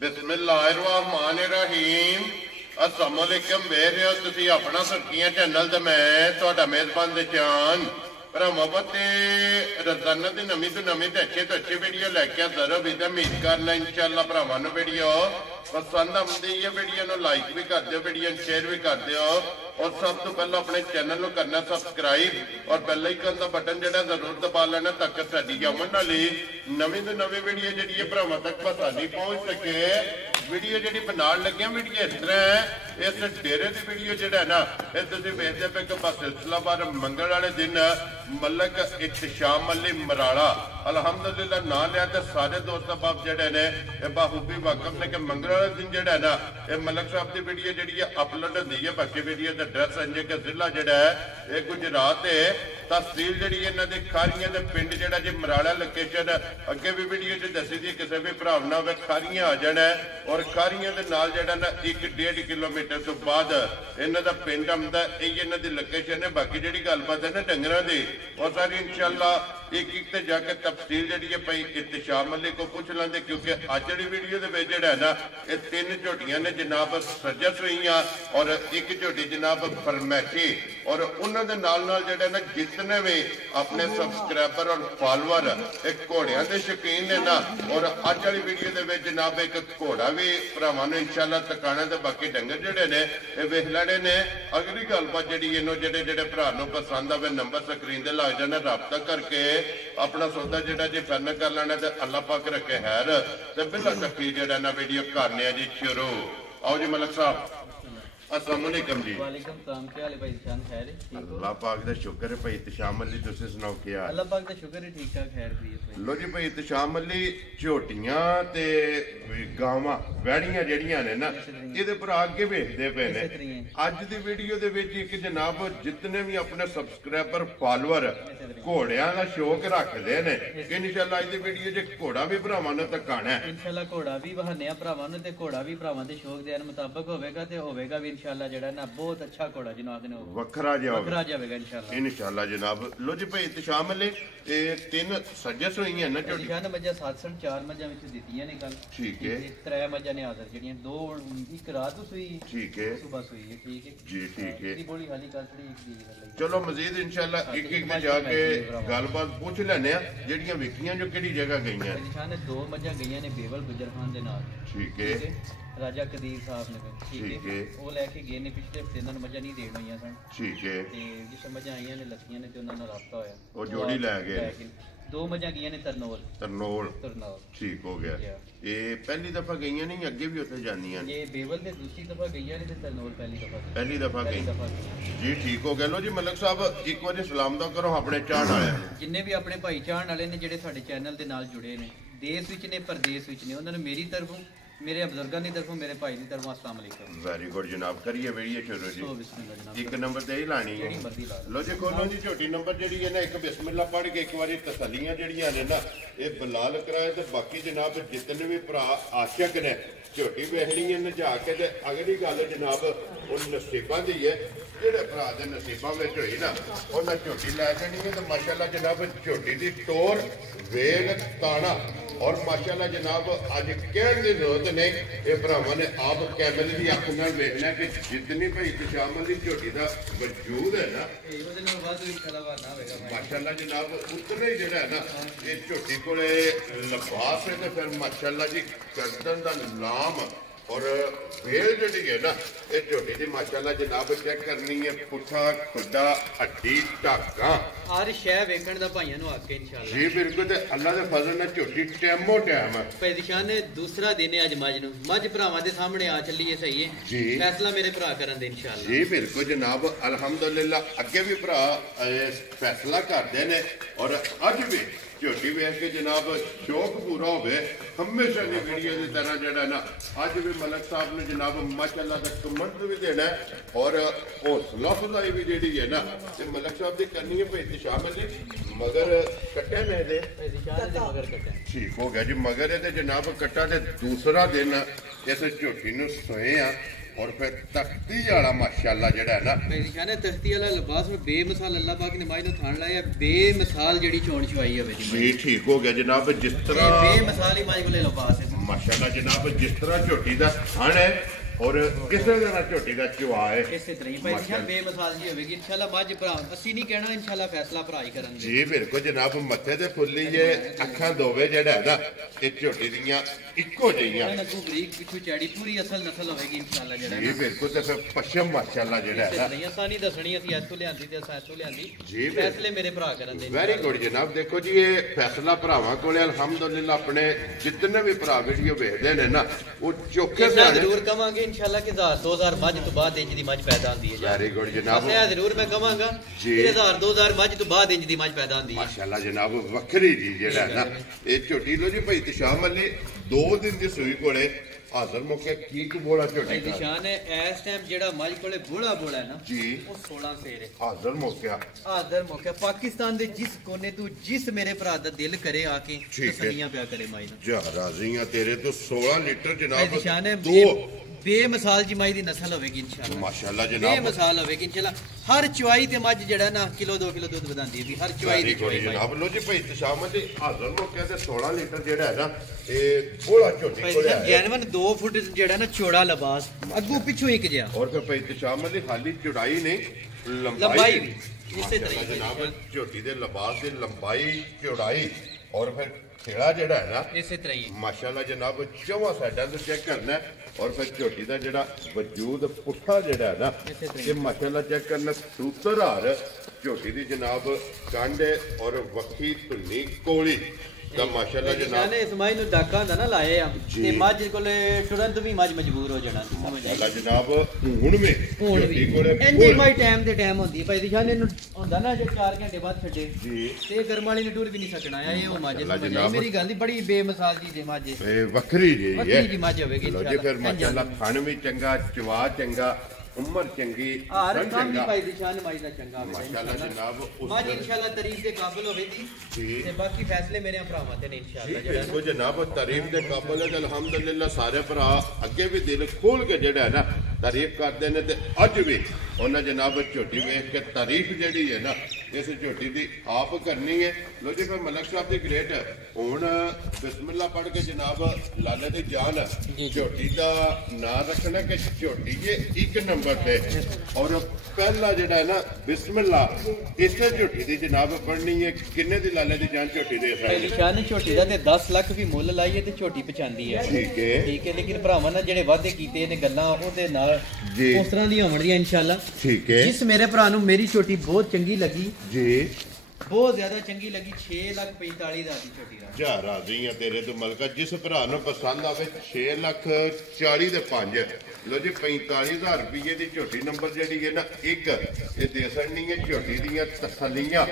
बिस्मिल्लाहिर्रहमानिर्रहीम अस्सलामुअलैकुम वेख रहे हो तुसी अपना सुर्खियां चैनल ते मैं तुहाडा मेजबान दशान भरावां ते रोजाना दी नवीं तो अच्छी वीडियो लैके हाज़र हो। उम्मीद करना इंशाअल्लाह भरावां नूं वीडियो पसंद आउंदी है। वीडियो नूं लाइक भी कर दिओ, वीडियो नूं शेयर भी कर दिओ और सब तो पहले अपने चैनल नूं करना सबसक्राइब और बेल आइकन दा बटन जिहड़ा जरूर दबा लेना ताकि साडी आउण वाली नवीं तो नवीं वीडियो जिहड़ी है भरावां तक आसानी पहुंच सके। वीडियो जी बनाने लगे वीडियो इस तरह है, इस डेरे की वीडियो जो है ना ये तुम वेखते पे कि बस सिलसिलावार मंगल वाले दिन मलक इख्तिशाम अली मराड़ा अलहमदुलिल्लाह ना लिया तो सारे दोस्त बाप जड़े ने बाखूबी वाकफ ने कि मंगल वाले दिन जो है ना ये मलक साहब की वीडियो जी अपलोड होती है। बाकी वीडियो का एड्रैस इंजे कि जिला जोड़ा है ये गुजरात है, तहसील जी इन्हों की खारियां के पिंड जोड़ा जी मराड़ा लोकेशन अगे भी वीडियो च दसी थी। किसी भी भरा ना हो खारियां आ जाना है और खारियां के नाल जोड़ा ना 1-1.5 किलोमीटर तो बाद इन्हों का पिंड आंदा, यही इन्हों की लोकेशन है। बाकी जी गलबात है ना डंगरां की और सारी इंशाअल्लाह एक ते जाके तफसील जी है भाई इख्तिशाम अली को पूछ लेंगे क्योंकि अज जी वीडियो के जोड़ा ना ये 3 झोटियां ने जनाब सजस हुई और एक झोटी जनाब फरमैशी और उन्होंने नाल जोड़ा ना जितने भी अपने सबसक्राइबर और फॉलोअर एक घोड़िया के शौकीन ने ना और अज वाली वीडियो के जनाब एक घोड़ा भी भरावां नूं इंशाअल्लाह तकाना ते बाकी डंगर जोड़े ने ये वेख लैणे ने। अगली गलबात जी इन्हों जोड़े भरा नूं पसंद आवे नंबर स्क्रीन ते लग जाना, राबता करके अपना सौदा जोड़ा जी फाइनल कर लेना ते अल्लाह पाक रखे खैर ते बिला तकली जोड़ा ना वीडियो करने जी शुरू। आओ जी मलक साहब अस्सलाम वालेकुम जी। वालेकुम सलाम, क्या हाल है भाई शान? खैर है? अल्लाह पाक दा शुक्र है भाई इख्तिशाम अली तुसी सुनाओ क्या? अल्लाह पाक दा शुक्र है ठीक ठाक खैर भी है। लो जी भाई इख्तिशाम अली झोटियां ते गावां वैड़ियां जेड़ियां ने ना इहदे पर अगे वेखदे पे ने। अज दी वीडियो दे विच एक जनाब जितने भी अपने सबसक्राइबर फॉलोअर घोड़ियां दा शौक रखदे ने इंशाअल्लाह अज दी वीडियो च घोड़ा भी भरावां नूं तकाना है। इंशाअल्लाह घोड़ा भी बहाने भरावां नूं ते घोड़ा भी भरावां दे शौक दे मुताबिक होवेगा ते होवेगा भी इंशाअल्लाह जेड़ा ना बहुत अच्छा घोड़ा जनाब ने वखरा वखरा जावेगा इंशाअल्लाह जनाब। लो जी भाई इख्तिशाम अली ये 3 सजस हुई है ना झोटी ने मजा 4 मजा विच दित्तियां ने कल। ठीक है 3 मजा ने आदर जेड़ियां 2 एक रात हुई ठीक है सुबह हुई है। ठीक है जी ठीक है इसकी बोली हाली कल थोड़ी एक दी कर लई। चलो मजीद इंशाअल्लाह एक में जाके गलबात पूछ लेने जेड़ियां वेखियां जो केड़ी जगह गईयां। ने 2 मजा गईयां ने बेवल गुजर खान दे नाल। ठीक है राजा कदीर साहब ने ठीक है वो लैके गए ने पिछले हफ्ते उन्होंने मजा नहीं देण होईयां सन। ठीक है ते जिस मजा आईयां ने लखियां ने ते उन्हां नाल राबता होया और जोड़ी लै गए 2 मजा गईयां ने तरनौल ठीक हो गया। ये पहली दफा गईयां नहीं अगे भी उत्थे जांदियां ये बेवल ते दूसरी दफा गईयां ने ते तरनौल पहली दफा गई जी ठीक हो गया। लो जी मलक साहब एक बार सलाम दा करो अपने चाहण वाले जिन्ने भी अपने भाई चाहण वाले ने जेडे साडे चैनल दे नाल जुड़े ने देश विच ने परदेश विच ने उन्हां नूं मेरी तरफों मेरे बुजुर्गों की तरफों मेरे भाई की तरफों अस्सलाम वालेकुम। वेरी गुड जनाब करिए वीडियो शुरू जी। एक नंबर ते ही लानी है। लो जी खोलो जी झोटी नंबर जी है ना एक बिस्मिल्लाह पढ़ के एक बार तसलियां जड़ियां ने ना ये बलाल कराए तो बाकी जनाब जितने भी भरा आशक ने झोटी वेखनी है नजा के ते अगली गल जनाब उन नसीबां दी है जेड़े भरा दे नसीबां विच होई ना उन्हां झोटी लै जानी है तो माशाअल्लाह जनाब झोटी दी टोर वेग ताना और माशाअल्लाह जनाब अज कहण दी जरूरत नहीं ये भरावां ने आप कैमरे की अख नाल वेखना कि जितनी भाई इख्तिशाम अली झोटी का वजूद है ना माशाअल्लाह जनाब उतने ही जेड़ा है ना ये झोटी कोले लिबास है तो फिर माशाअल्लाह जी गर्दन दा लाम और वेल जी है ना ये झोटी की माशाअल्लाह जनाब चेक करनी है पुठा खुदा हड्डी ढाका हर शह वेखण दा भाइयां नूं आके इंशाअल्लाह जी बिल्कुल ते अल्लाह दे फजल नाल झोटी टाइमो टाइम है। भाई दिशान ने दूसरा दिन है अज मज नूं मज भरावां दे सामने आ चली है सही है जी फैसला मेरे भरा करन दे इंशाअल्लाह जी बिल्कुल जनाब अल्हम्दुलिल्लाह अगे भी भरा फैसला करदे ने और अज भी झोटी वेख के जनाब शौक पूरा हो हमेशा की वीडियो की तरह जरा ना अज भी मलक साहब ने जनाब माशाअल्लाह का कमेंट भी देना है और हौसला अफजाई भी जी है ना मलक साहब की करनी है भाई इख्तिशाम अली मगर कट्टे ने दे ठीक हो गया जी मगर ये जनाब कट्टा दे दूसरा दिन इस झोटी नूं सोए आ और फिर तख्ती वाला माशाअल्लाह जेड़ा है ना कहने तख्ती वाला लिबास में बेमिसाल अल्लाह पाक ने माई नु थान लाया बेमिसाल जेड़ी चोण छवाई है जी ठीक हो गया जनाब जिस तरह बेमिसाल ही माई कोले लिबास है माशाल्लाह जनाब जिस तरह झोटी का थन है और किसी तरह झोटी का चुआ है ਇਸੇ ਤਰ੍ਹਾਂ ਹੀ ਭਾਈ ਜੀ ਬੇਮਿਸਾਲ ਜੀ ਹੋਵੇਗੀ ਇਨਸ਼ਾਅੱਲਾ ਮੱਝ ਭਰਾ ਅਸੀਂ ਨਹੀਂ ਕਹਿਣਾ ਇਨਸ਼ਾਅੱਲਾ ਫੈਸਲਾ ਭਰਾ ਹੀ ਕਰਨਗੇ ਜੀ ਬਿਲਕੁਲ ਜਨਾਬ ਮੱਥੇ ਤੇ ਫੁੱਲੀ ਜੇ ਅੱਖਾਂ ਦੋਵੇ ਜਿਹੜਾ ਹੈ ਨਾ ਇਹ ਝੋਟੀ ਦੀਆਂ ਇੱਕੋ ਜਿਹੀਆਂ ਇਹਨਾਂ ਨੂੰ ਬਰੀਕ ਪਿੱਛੂ ਚੈੜੀ ਪੂਰੀ ਅਸਲ ਨਸਲ ਹੋਵੇਗੀ ਇਨਸ਼ਾਅੱਲਾ ਜਿਹੜਾ ਜੀ ਬਿਲਕੁਲ ਤੇ ਫਿਰ ਪਸ਼ਮ ਮਾਸ਼ਾਅੱਲਾ ਜਿਹੜਾ ਹੈ ਨਾ ਆਸਾਨੀ ਦੱਸਣੀ ਅਸੀਂ ਇੱਥੋਂ ਲਿਆਂਦੀ ਤੇ ਅਸਾਂ ਇੱਥੋਂ ਲਿਆਂਦੀ ਜੀ ਫੈਸਲੇ ਮੇਰੇ ਭਰਾ ਕਰਨ ਦੇ ਵੈਰੀ ਗੁੱਡ ਜਨਾਬ ਦੇਖੋ ਜੀ ਇਹ ਫੈਸਲਾ ਭਰਾਵਾਂ ਕੋਲੇ ਅਲਹਮਦੁਲਿਲਾ ਆਪਣੇ ਜਿੰਨੇ ਵੀ ਭਰਾ ਵੀਡੀਓ ਵੇਖਦੇ ਨੇ ਨਾ ਉਹ ਚੋਖੇ ਮੈਂ ਜ਼ਰੂਰ ਕਵਾਂਗੇ ਇਨਸ਼ਾਅੱਲਾ ਕਿ 2000 ਮੱਝ ਤੋਂ ਬਾਅਦ ਇੰਜ ਦੀ ਮੱਝ ਪੈਦਾ ਹੁੰਦੀ ਹੈ ਵੈਰੀ ਗੁੱਡ ਜਨਾਬ ਮੈਂ ਜ਼ਰੂਰ ਮੈਂ ਕਵਾਂਗਾ ਕਿ 2000 ਮੱਝ ਤੋਂ ਬਾਅਦ ਇੰਜ ਦੀ ਮੱਝ ਪੈਦਾ ਹੁੰਦੀ ਹੈ ਮਾਸ਼ਾਅੱਲਾ ਜਨਾਬ ਵੱਖਰੀ ਜੀ ਜਿਹੜਾ ਹੈ ਨਾ ਇਹ ਝੋਟੀ ਲੋ ਜੀ ਭਾਈ ਤਸ਼ਾਮ ਅਲੀ 2 ਦਿਨ ਦੀ ਸੂਈ ਕੋਲੇ ਹਾਜ਼ਰ ਮੌਕੇ ਕੀ ਬੋਲਾ ਝੋਟੀ ਦਾ ਨਿਸ਼ਾਨ ਹੈ ਇਸ ਟਾਈਮ ਜਿਹੜਾ ਮੱਝ ਕੋਲੇ ਬੋਲਾ ਹੈ ਨਾ ਜੀ ਉਹ 16 ਸੇਰ ਹੈ ਹਾਜ਼ਰ ਮੌਕੇ ਪਾਕਿਸਤਾਨ ਦੇ ਜਿਸ ਕੋਨੇ ਤੋਂ ਜਿਸ ਮੇਰੇ ਭਰਾ ਦਾ ਦਿਲ ਕਰੇ ਆ ਕੇ ਤਸਲੀਆਂ ਪਿਆ ਕਰੇ ਮਾਈ ਨੂੰ ਜਾ ਰਾਜ਼ੀਆਂ ਤੇਰੇ ਤੋਂ 16 ਲੀਟਰ ਜਨਾਬ ਨਿਸ਼ਾਨ ਹੈ ਬੇਮਿਸਾਲ ਜੀ ਮਾਈ ਦੀ ਨਸਲ ਹੋਵੇਗੀ ਇਨਸ਼ਾਅੱਲਾ ਮਾਸ਼ਾਅੱਲਾ ਜਨਾਬ ਬੇਮਿਸਾਲ ਹੋਵੇਗੀ ਇਨਸ਼ਾਅੱਲਾ ਹਰ ਚੁਆਈ ਤੇ ਮੱਝ ਜਿਹੜਾ ਨਾ ਕਿਲੋ 2 ਕਿਲੋ ਦੁੱਧ ਵਧਾਉਂਦੀ ਹੈ ਹਰ ਚੁਆਈ ਦੀ ਚੁਆਈ ਜਨਾਬ ਲੋ ਜੀ ਭਾਈ ਤਸ਼ਾਮ ਅਲੀ ਹਾਜ਼ਰ ਮੌਕੇ ਤੇ 16 ਲੀਟਰ ਜਿਹੜਾ ਹੈ ਨਾ ਇਹ ਬੋਲਾ ਝੋਟੀ ਕੋਲੇ ਹੈ ਜੈਨਵਨ 2 ਫੁੱਟ ਜਿਹੜਾ ਨਾ ਚੌੜਾ ਲਿਬਾਸ ਅੱਗੋਂ ਪਿੱਛੋਂ ਇੱਕ ਜਿਹਾ ਔਰ ਫਿਰ ਭਾਈ ਤਸ਼ਾਮ ਅਲੀ ਖਾਲੀ ਚੌੜਾਈ ਨਹੀਂ ਲੰਬਾਈ ਵੀ ਇਸੇ ਤਰ੍ਹਾਂ ਜਨਾਬ ਝੋਟੀ ਦੇ ਲਿਬਾਸ ਦੀ ਲੰਬਾਈ ਚੌੜਾਈ ਔਰ ਫਿਰ ਖੇੜਾ ਜਿਹੜਾ ਹੈ ਨਾ ਇਸੇ ਤਰ੍ਹਾਂ ਹੀ ਮਾਸ਼ਾਅੱਲਾ ਜਨਾਬ ਚੌਵਾਂ ਸਾਈਡਾਂ ਤੋਂ ਚੈੱਕ ਕਰਨਾ ਔਰ ਫਿਰ ਝੋਟੀ ਦਾ ਜਿਹੜਾ ਵਜੂਦ ਪੁੱਠਾ ਜਿਹੜਾ ਹੈ ਨਾ ਇਹ ਮਾਸ਼ਾਅੱਲਾ ਚੈੱਕ ਕਰਨਾ ਸੂਤਰ ਹਾਰ ਝੋਟੀ ਦੀ ਜਨਾਬ ਕੰਡ ਔਰ ਵੱਖੀ ਧੁੰਨੀ ਕੋਲੀ ਤਾਂ ਮਾਸ਼ਾਅੱਲਾ ਜਨਾਬ ਇਸਮਾਈਲ ਨੂੰ ਡਾਕਾ ਹੁੰਦਾ ਨਾ ਲਾਏ ਆ ਤੇ ਮੱਝ ਕੋਲੇ ਤੁਰੰਤ ਵੀ ਮੱਝ ਮਜਬੂਰ ਹੋ ਜਾਣਾ ਮਾਸ਼ਾਅੱਲਾ ਜਨਾਬ ਹੁਣ ਵੀ ਝੋਟੀ ਕੋਲੇ ਇੰਨੇ ਮਾਈ ਟਾਈਮ ਤੇ ਟਾਈਮ ਹੁੰਦੀ ਭਾਈ ਦਿਸ਼ਾਨ ਇਹਨੂੰ ਹੁੰਦਾ ਨਾ ਜੇ 4 ਘੰਟੇ ਬਾਅਦ ਛੱਡੇ ਜੀ ਤੇ ਗਰਮ ਵਾਲੀ ਨੇ ਟੂਰ ਵੀ ਨਹੀਂ ਸਕਣਾ ਇਹ ਉਹ ਮੱਝ ਮੇਰੀ ਗੱਲ ਦੀ ਬੜੀ ਬੇਮਿਸਾਲ ਜੀ ਦੇ ਮੱਝ ਇਹ ਵੱਖਰੀ ਜੀ ਵੱਖਰੀ ਜੀ ਮੱਝ ਹੋਵੇਗੀ ਇਨਸ਼ਾਅੱਲਾ ਜੀ ਫਿਰ ਮਾਸ਼ਾਅੱਲਾ ਖਾਣ ਵੀ ਚੰਗਾ ਚਵਾ ਚੰਗਾ ਉਮਰ ਚੰਗੀ ਹਰ ਕੰਮ ਦੀ ਭਾਈ ਦਿਸ਼ਾਨ ਮਾਈ ਦਾ ਚੰਗਾ ਹੋਵੇ ਮਾਸ਼ਾਅੱਲਾ ਜਨਾਬ ਮੱਝ ਇਨਸ਼ਾਅੱਲਾ ਤਾਰੀਫ ਦੇ ਕਾਬਿਲ ਹੋਵੇਗੀ ਤੇ ਬਾਕੀ ਫੈਸਲੇ ਮੇਰੇ ਭਰਾਵਾਂ ਤੇ ਨੇ ਇਨਸ਼ਾਅੱਲਾ ਜਿਹੜਾ ਉਹ ਜਨਾਬ ਤਾਰੀਫ ਦੇ ਕਾਬਿਲ ਹੈ ਅਲਹਮਦੁਲਿਲਾ ਸਾਰੇ ਭਰਾ ਅੱਗੇ ਵੀ ਦਿਲ ਖੋਲ ਕੇ ਜਿਹੜਾ ਹੈ ਨਾ ਤਾਰੀਫ ਕਰਦੇ ਨੇ ਤੇ ਅੱਜ ਵੀ ਉਹਨਾਂ ਜਨਾਬ ਝੋਟੀ ਵੇਖ ਕੇ ਤਾਰੀਫ ਜਿਹੜੀ ਹੈ ਨਾ ਇਸ ਝੋਟੀ ਦੀ ਆਪ ਕਰਨੀ ਹੈ ਲੋ ਜੀ ਫਿਰ ਮਲਕ ਸਾਹਿਬ ਦੀ ਗ੍ਰੇਟ ਹੁਣ ਬਿਸਮਿਲ੍ਲਾ ਪੜ੍ਹ ਕੇ ਜਨਾਬ ਲਾਲੇ ਦੀ ਜਾਨ ਝੋਟੀ ਦਾ ਨਾਂ ਰੱਖਣਾ ਕਿ ਝੋਟੀ ਇਹ 1 ਨੰਬਰ ਤੇ ਔਰ ਪਹਿਲਾ ਜਿਹੜਾ ਹੈ ਨਾ ਬਿਸਮਿਲ੍ਲਾ ਇਸੇ ਝੋਟੀ ਦੀ ਜਨਾਬ ਪੜ੍ਹਨੀ ਹੈ ਕਿੰਨੇ ਦੀ ਲਾਲੇ ਦੀ ਜਾਨ ਝੋਟੀ ਦੇ ਨਿਸ਼ਾਨ ਝੋਟੀ ਦਾ ਤੇ 10 ਲੱਖ ਵੀ ਮੁੱਲ ਲਾਈਏ ਤੇ ਝੋਟੀ ਪਛਾਂਦੀ ਹੈ ਠੀਕ ਹੈ ਲੇਕਿਨ ਭਰਾਵਾਂ ਨਾਲ ਜਿਹੜੇ ਵਾਅਦੇ ਕੀਤੇ ਨੇ ਗੱਲਾਂ ਉਹਦੇ ਨਾਲ ਉਸ ਤਰ੍ਹਾਂ ਦੀਆਂ ਹੋਣਗੀਆਂ ਇਨਸ਼ਾਅੱਲਾ ਠੀਕ ਹੈ ਜਿਸ ਮੇਰੇ ਭਰਾ ਨੂੰ ਮੇਰੀ ਝੋਟੀ ਬਹੁਤ ਚੰਗੀ ਲੱਗੀ ਜੀ ਬਹੁਤ ਜ਼ਿਆਦਾ ਚੰਗੀ ਲੱਗੀ 6,45,000 ਦੀ ਝੋਟੀ ਦਾ ਜਾ ਰਾਜ਼ੀ ਆ ਤੇਰੇ ਤੋਂ ਮਲਕਾ ਜਿਸ ਭਰਾ ਨੂੰ ਪਸੰਦ ਆਵੇ 6,40,000 ਦੇ 5 ਲੋ ਜੀ 45,000 ਰੁਪਏ ਦੀ ਝੋਟੀ ਨੰਬਰ ਜਿਹੜੀ ਹੈ ਨਾ ਇੱਕ ਇਹ ਦੇ ਸੜਨੀ ਹੈ ਝੋਟੀ ਦੀਆਂ ਤਸੱਲੀਆਂ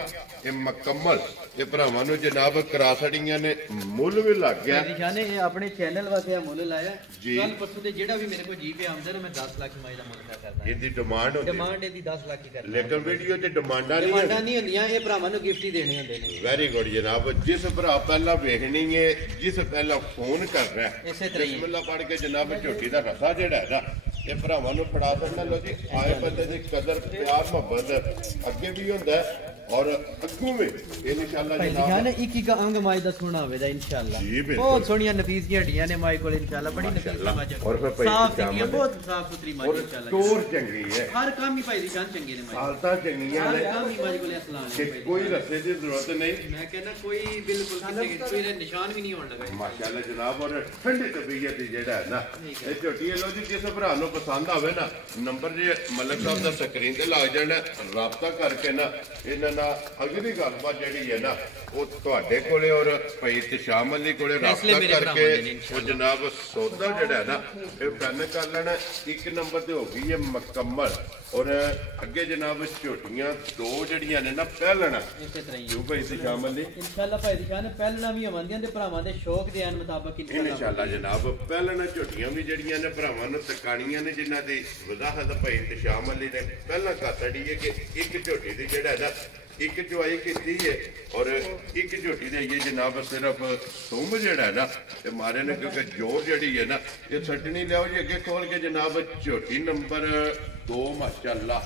ਇਹ ਮੁਕੰਮਲ ਇਹ ਭਰਾਵਾਂ ਨੂੰ ਜਨਾਬ ਕਰਾ ਛੜੀਆਂ ਨੇ ਮੁੱਲ ਵੀ ਲੱਗ ਗਿਆ ਨਿਸ਼ਾਨੇ ਇਹ ਆਪਣੇ ਚੈਨਲ ਵਾਸਤੇ ਆ ਮੁੱਲ ਲਾਇਆ ਕੱਲ ਪਰਸੋਂ ਤੇ ਜਿਹੜਾ ਵੀ ਮੇਰੇ ਕੋਲ ਜੀਪੇ ਆਉਂਦਾ ਨਾ ਮੈਂ 10 ਲੱਖ ਮਾਈ ਦਾ ਮੁੱਲ ਕਰਦਾ ਇਹਦੀ ਡਿਮਾਂਡ ਹੁੰਦੀ ਡਿਮਾਂਡ ਇਹਦੀ 10 ਲੱਖ ਹੀ ਕਰਦਾ ਲੇਕਿਨ ਵੀਡੀਓ ਤੇ ਡਿਮਾਂਡਾਂ ਨਹੀਂ ਹੁੰਦੀਆਂ ਇਹ ਭਰਾਵਾਂ ਨੂੰ ਗਿਫਟ ਹੀ ਦੇਣੇ ਹੁੰਦੇ ਨੇ ਵੈਰੀ ਗੁੱਡ ਜਨਾਬ ਜਿਸ ਭਰਾ ਪਹਿਲਾਂ ਵੇਖਣੀ ਹੈ ਜਿਸ ਪਹਿਲਾਂ ਫੋਨ ਕਰ ਰਿਹਾ ਇਸੇ ਤਰ੍ਹਾਂ ਹੀ ਬਿਸਮਿਲ੍ਲਾ ਪੜ੍ਹ ਕੇ ਜਨਾਬ ਝੋਟੀ ਦਾ ਰਸਾ ਜਿਹੜਾ ਹੈ ਨਾ ਇਹ ਭਰਾਵਾਂ ਨੂੰ ਫੜਾ ਦੇਣਾ ਲੋ ਜੀ ਆਏ ਬੰਦੇ ਦੀ ਕਦਰ ਪਿਆਰ ਮੁਹੱਬਤ ਅੱਗੇ ਵੀ ਹੁੰਦਾ और अगू में इंशाल्लाह जनाब एक एक अंग माई दा सोना होवेगा इंशाल्लाह बहुत सोनिया नफीस की हड्डियां ने माई को इंशाल्लाह बड़ी नफीस माई और फिर साफ सुथरी बहुत साफ सुथरी माई इंशाल्लाह टोर चंगी है हर काम ही भाई दी जान चंगे ने माई हालता चंगियां ने हर काम ही माई को अस्सलाम कि कोई रस्से की जरूरत नहीं मैं कहना कोई बिल्कुल कोई निशान भी नहीं होने लगा माशाल्लाह जनाब और ठंडी तबीयत जेड़ा है ना ये झोटी लो जी जिस भरा नु पसंद आवे ना नंबर जे मलक साहब दा स्क्रीन ते लग जाना राब्ता करके ना इन्हां अगली गलबात जी है ना वो तुहाडे कोले और भाई तशाम अली कोले राब्ता करके वो जनाब सौदा जड़ा है ना ये डन कर लेना एक नंबर ते हो गई है मुकम्मल और अगे जनाब झोटियां दो जड़ियां ने ना पहलना जो भाई तशाम अली इंशाल्लाह भाई तशाम पहलना भी आवंदियां ते भरावां दे शौक दे मुताबिक इंशाल्लाह जनाब पहलना झोटियां भी जड़ियां ने भरावां नु तकाणियां ने जिन्हां दी वजाहत भाई तशाम अली ने पहला कर छड़ी है कि एक झोटी दी जड़ा है ना एक चुआई की है और एक झोटी दे ये जनाब सिर्फ सुंभ जड़ा है ना ते मारे ने क्योंकि जोर जड़ी है ना ये छटनी लियाओ जी अगे खोल के जनाब झोटी नंबर 2 माशाल्लाह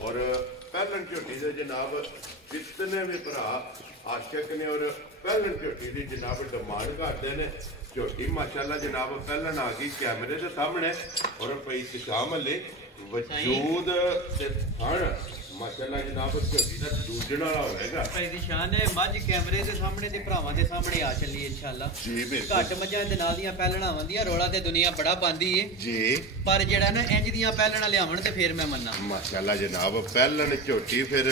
और पहलन झोटी दे जनाब जितने भी भरा आशक ने और पहलन झोटी दी जनाब डिमांड करते हैं ਝੋਟੀ ਮਾਸ਼ਾਅੱਲਾ ਜਨਾਬ ਪਹਿਲਾਂ ਆ ਗਈ ਕੈਮਰੇ ਦੇ ਸਾਹਮਣੇ ਔਰ ਪਈ ਤਸ਼ਾਮ ਹਲੇ ਵਜੂਦ ਤੇ ਹਣ ਮਾਸ਼ਾਅੱਲਾ ਜਨਾਬ ਝੋਟੀ ਦਾ ਦੂਜਣ ਵਾਲਾ ਹੋਵੇਗਾ। ਭਾਈ ਦੀ ਸ਼ਾਨ ਹੈ ਮੱਝ ਕੈਮਰੇ ਦੇ ਸਾਹਮਣੇ ਤੇ ਭਰਾਵਾਂ ਦੇ ਸਾਹਮਣੇ ਆ ਚੱਲੀ ਇਨਸ਼ਾਅੱਲਾ। ਜੀ ਬਿਲਕੁਲ। ਘੱਟ ਮੱਝਾਂ ਦੇ ਨਾਲ ਦੀਆਂ ਪਹਿਲਣਾ ਆਉਂਦੀਆਂ ਰੋਲਾ ਤੇ ਦੁਨੀਆ ਬੜਾ ਪਾਉਂਦੀ ਏ ਜੀ, ਪਰ ਜਿਹੜਾ ਨਾ ਇੰਜ ਦੀਆਂ ਪਹਿਲਣਾ ਲਿਆਵਣ ਤੇ ਫਿਰ ਮੈਂ ਮੰਨਾਂ। ਮਾਸ਼ਾਅੱਲਾ ਜਨਾਬ ਪਹਿਲਣ ਝੋਟੀ ਫਿਰ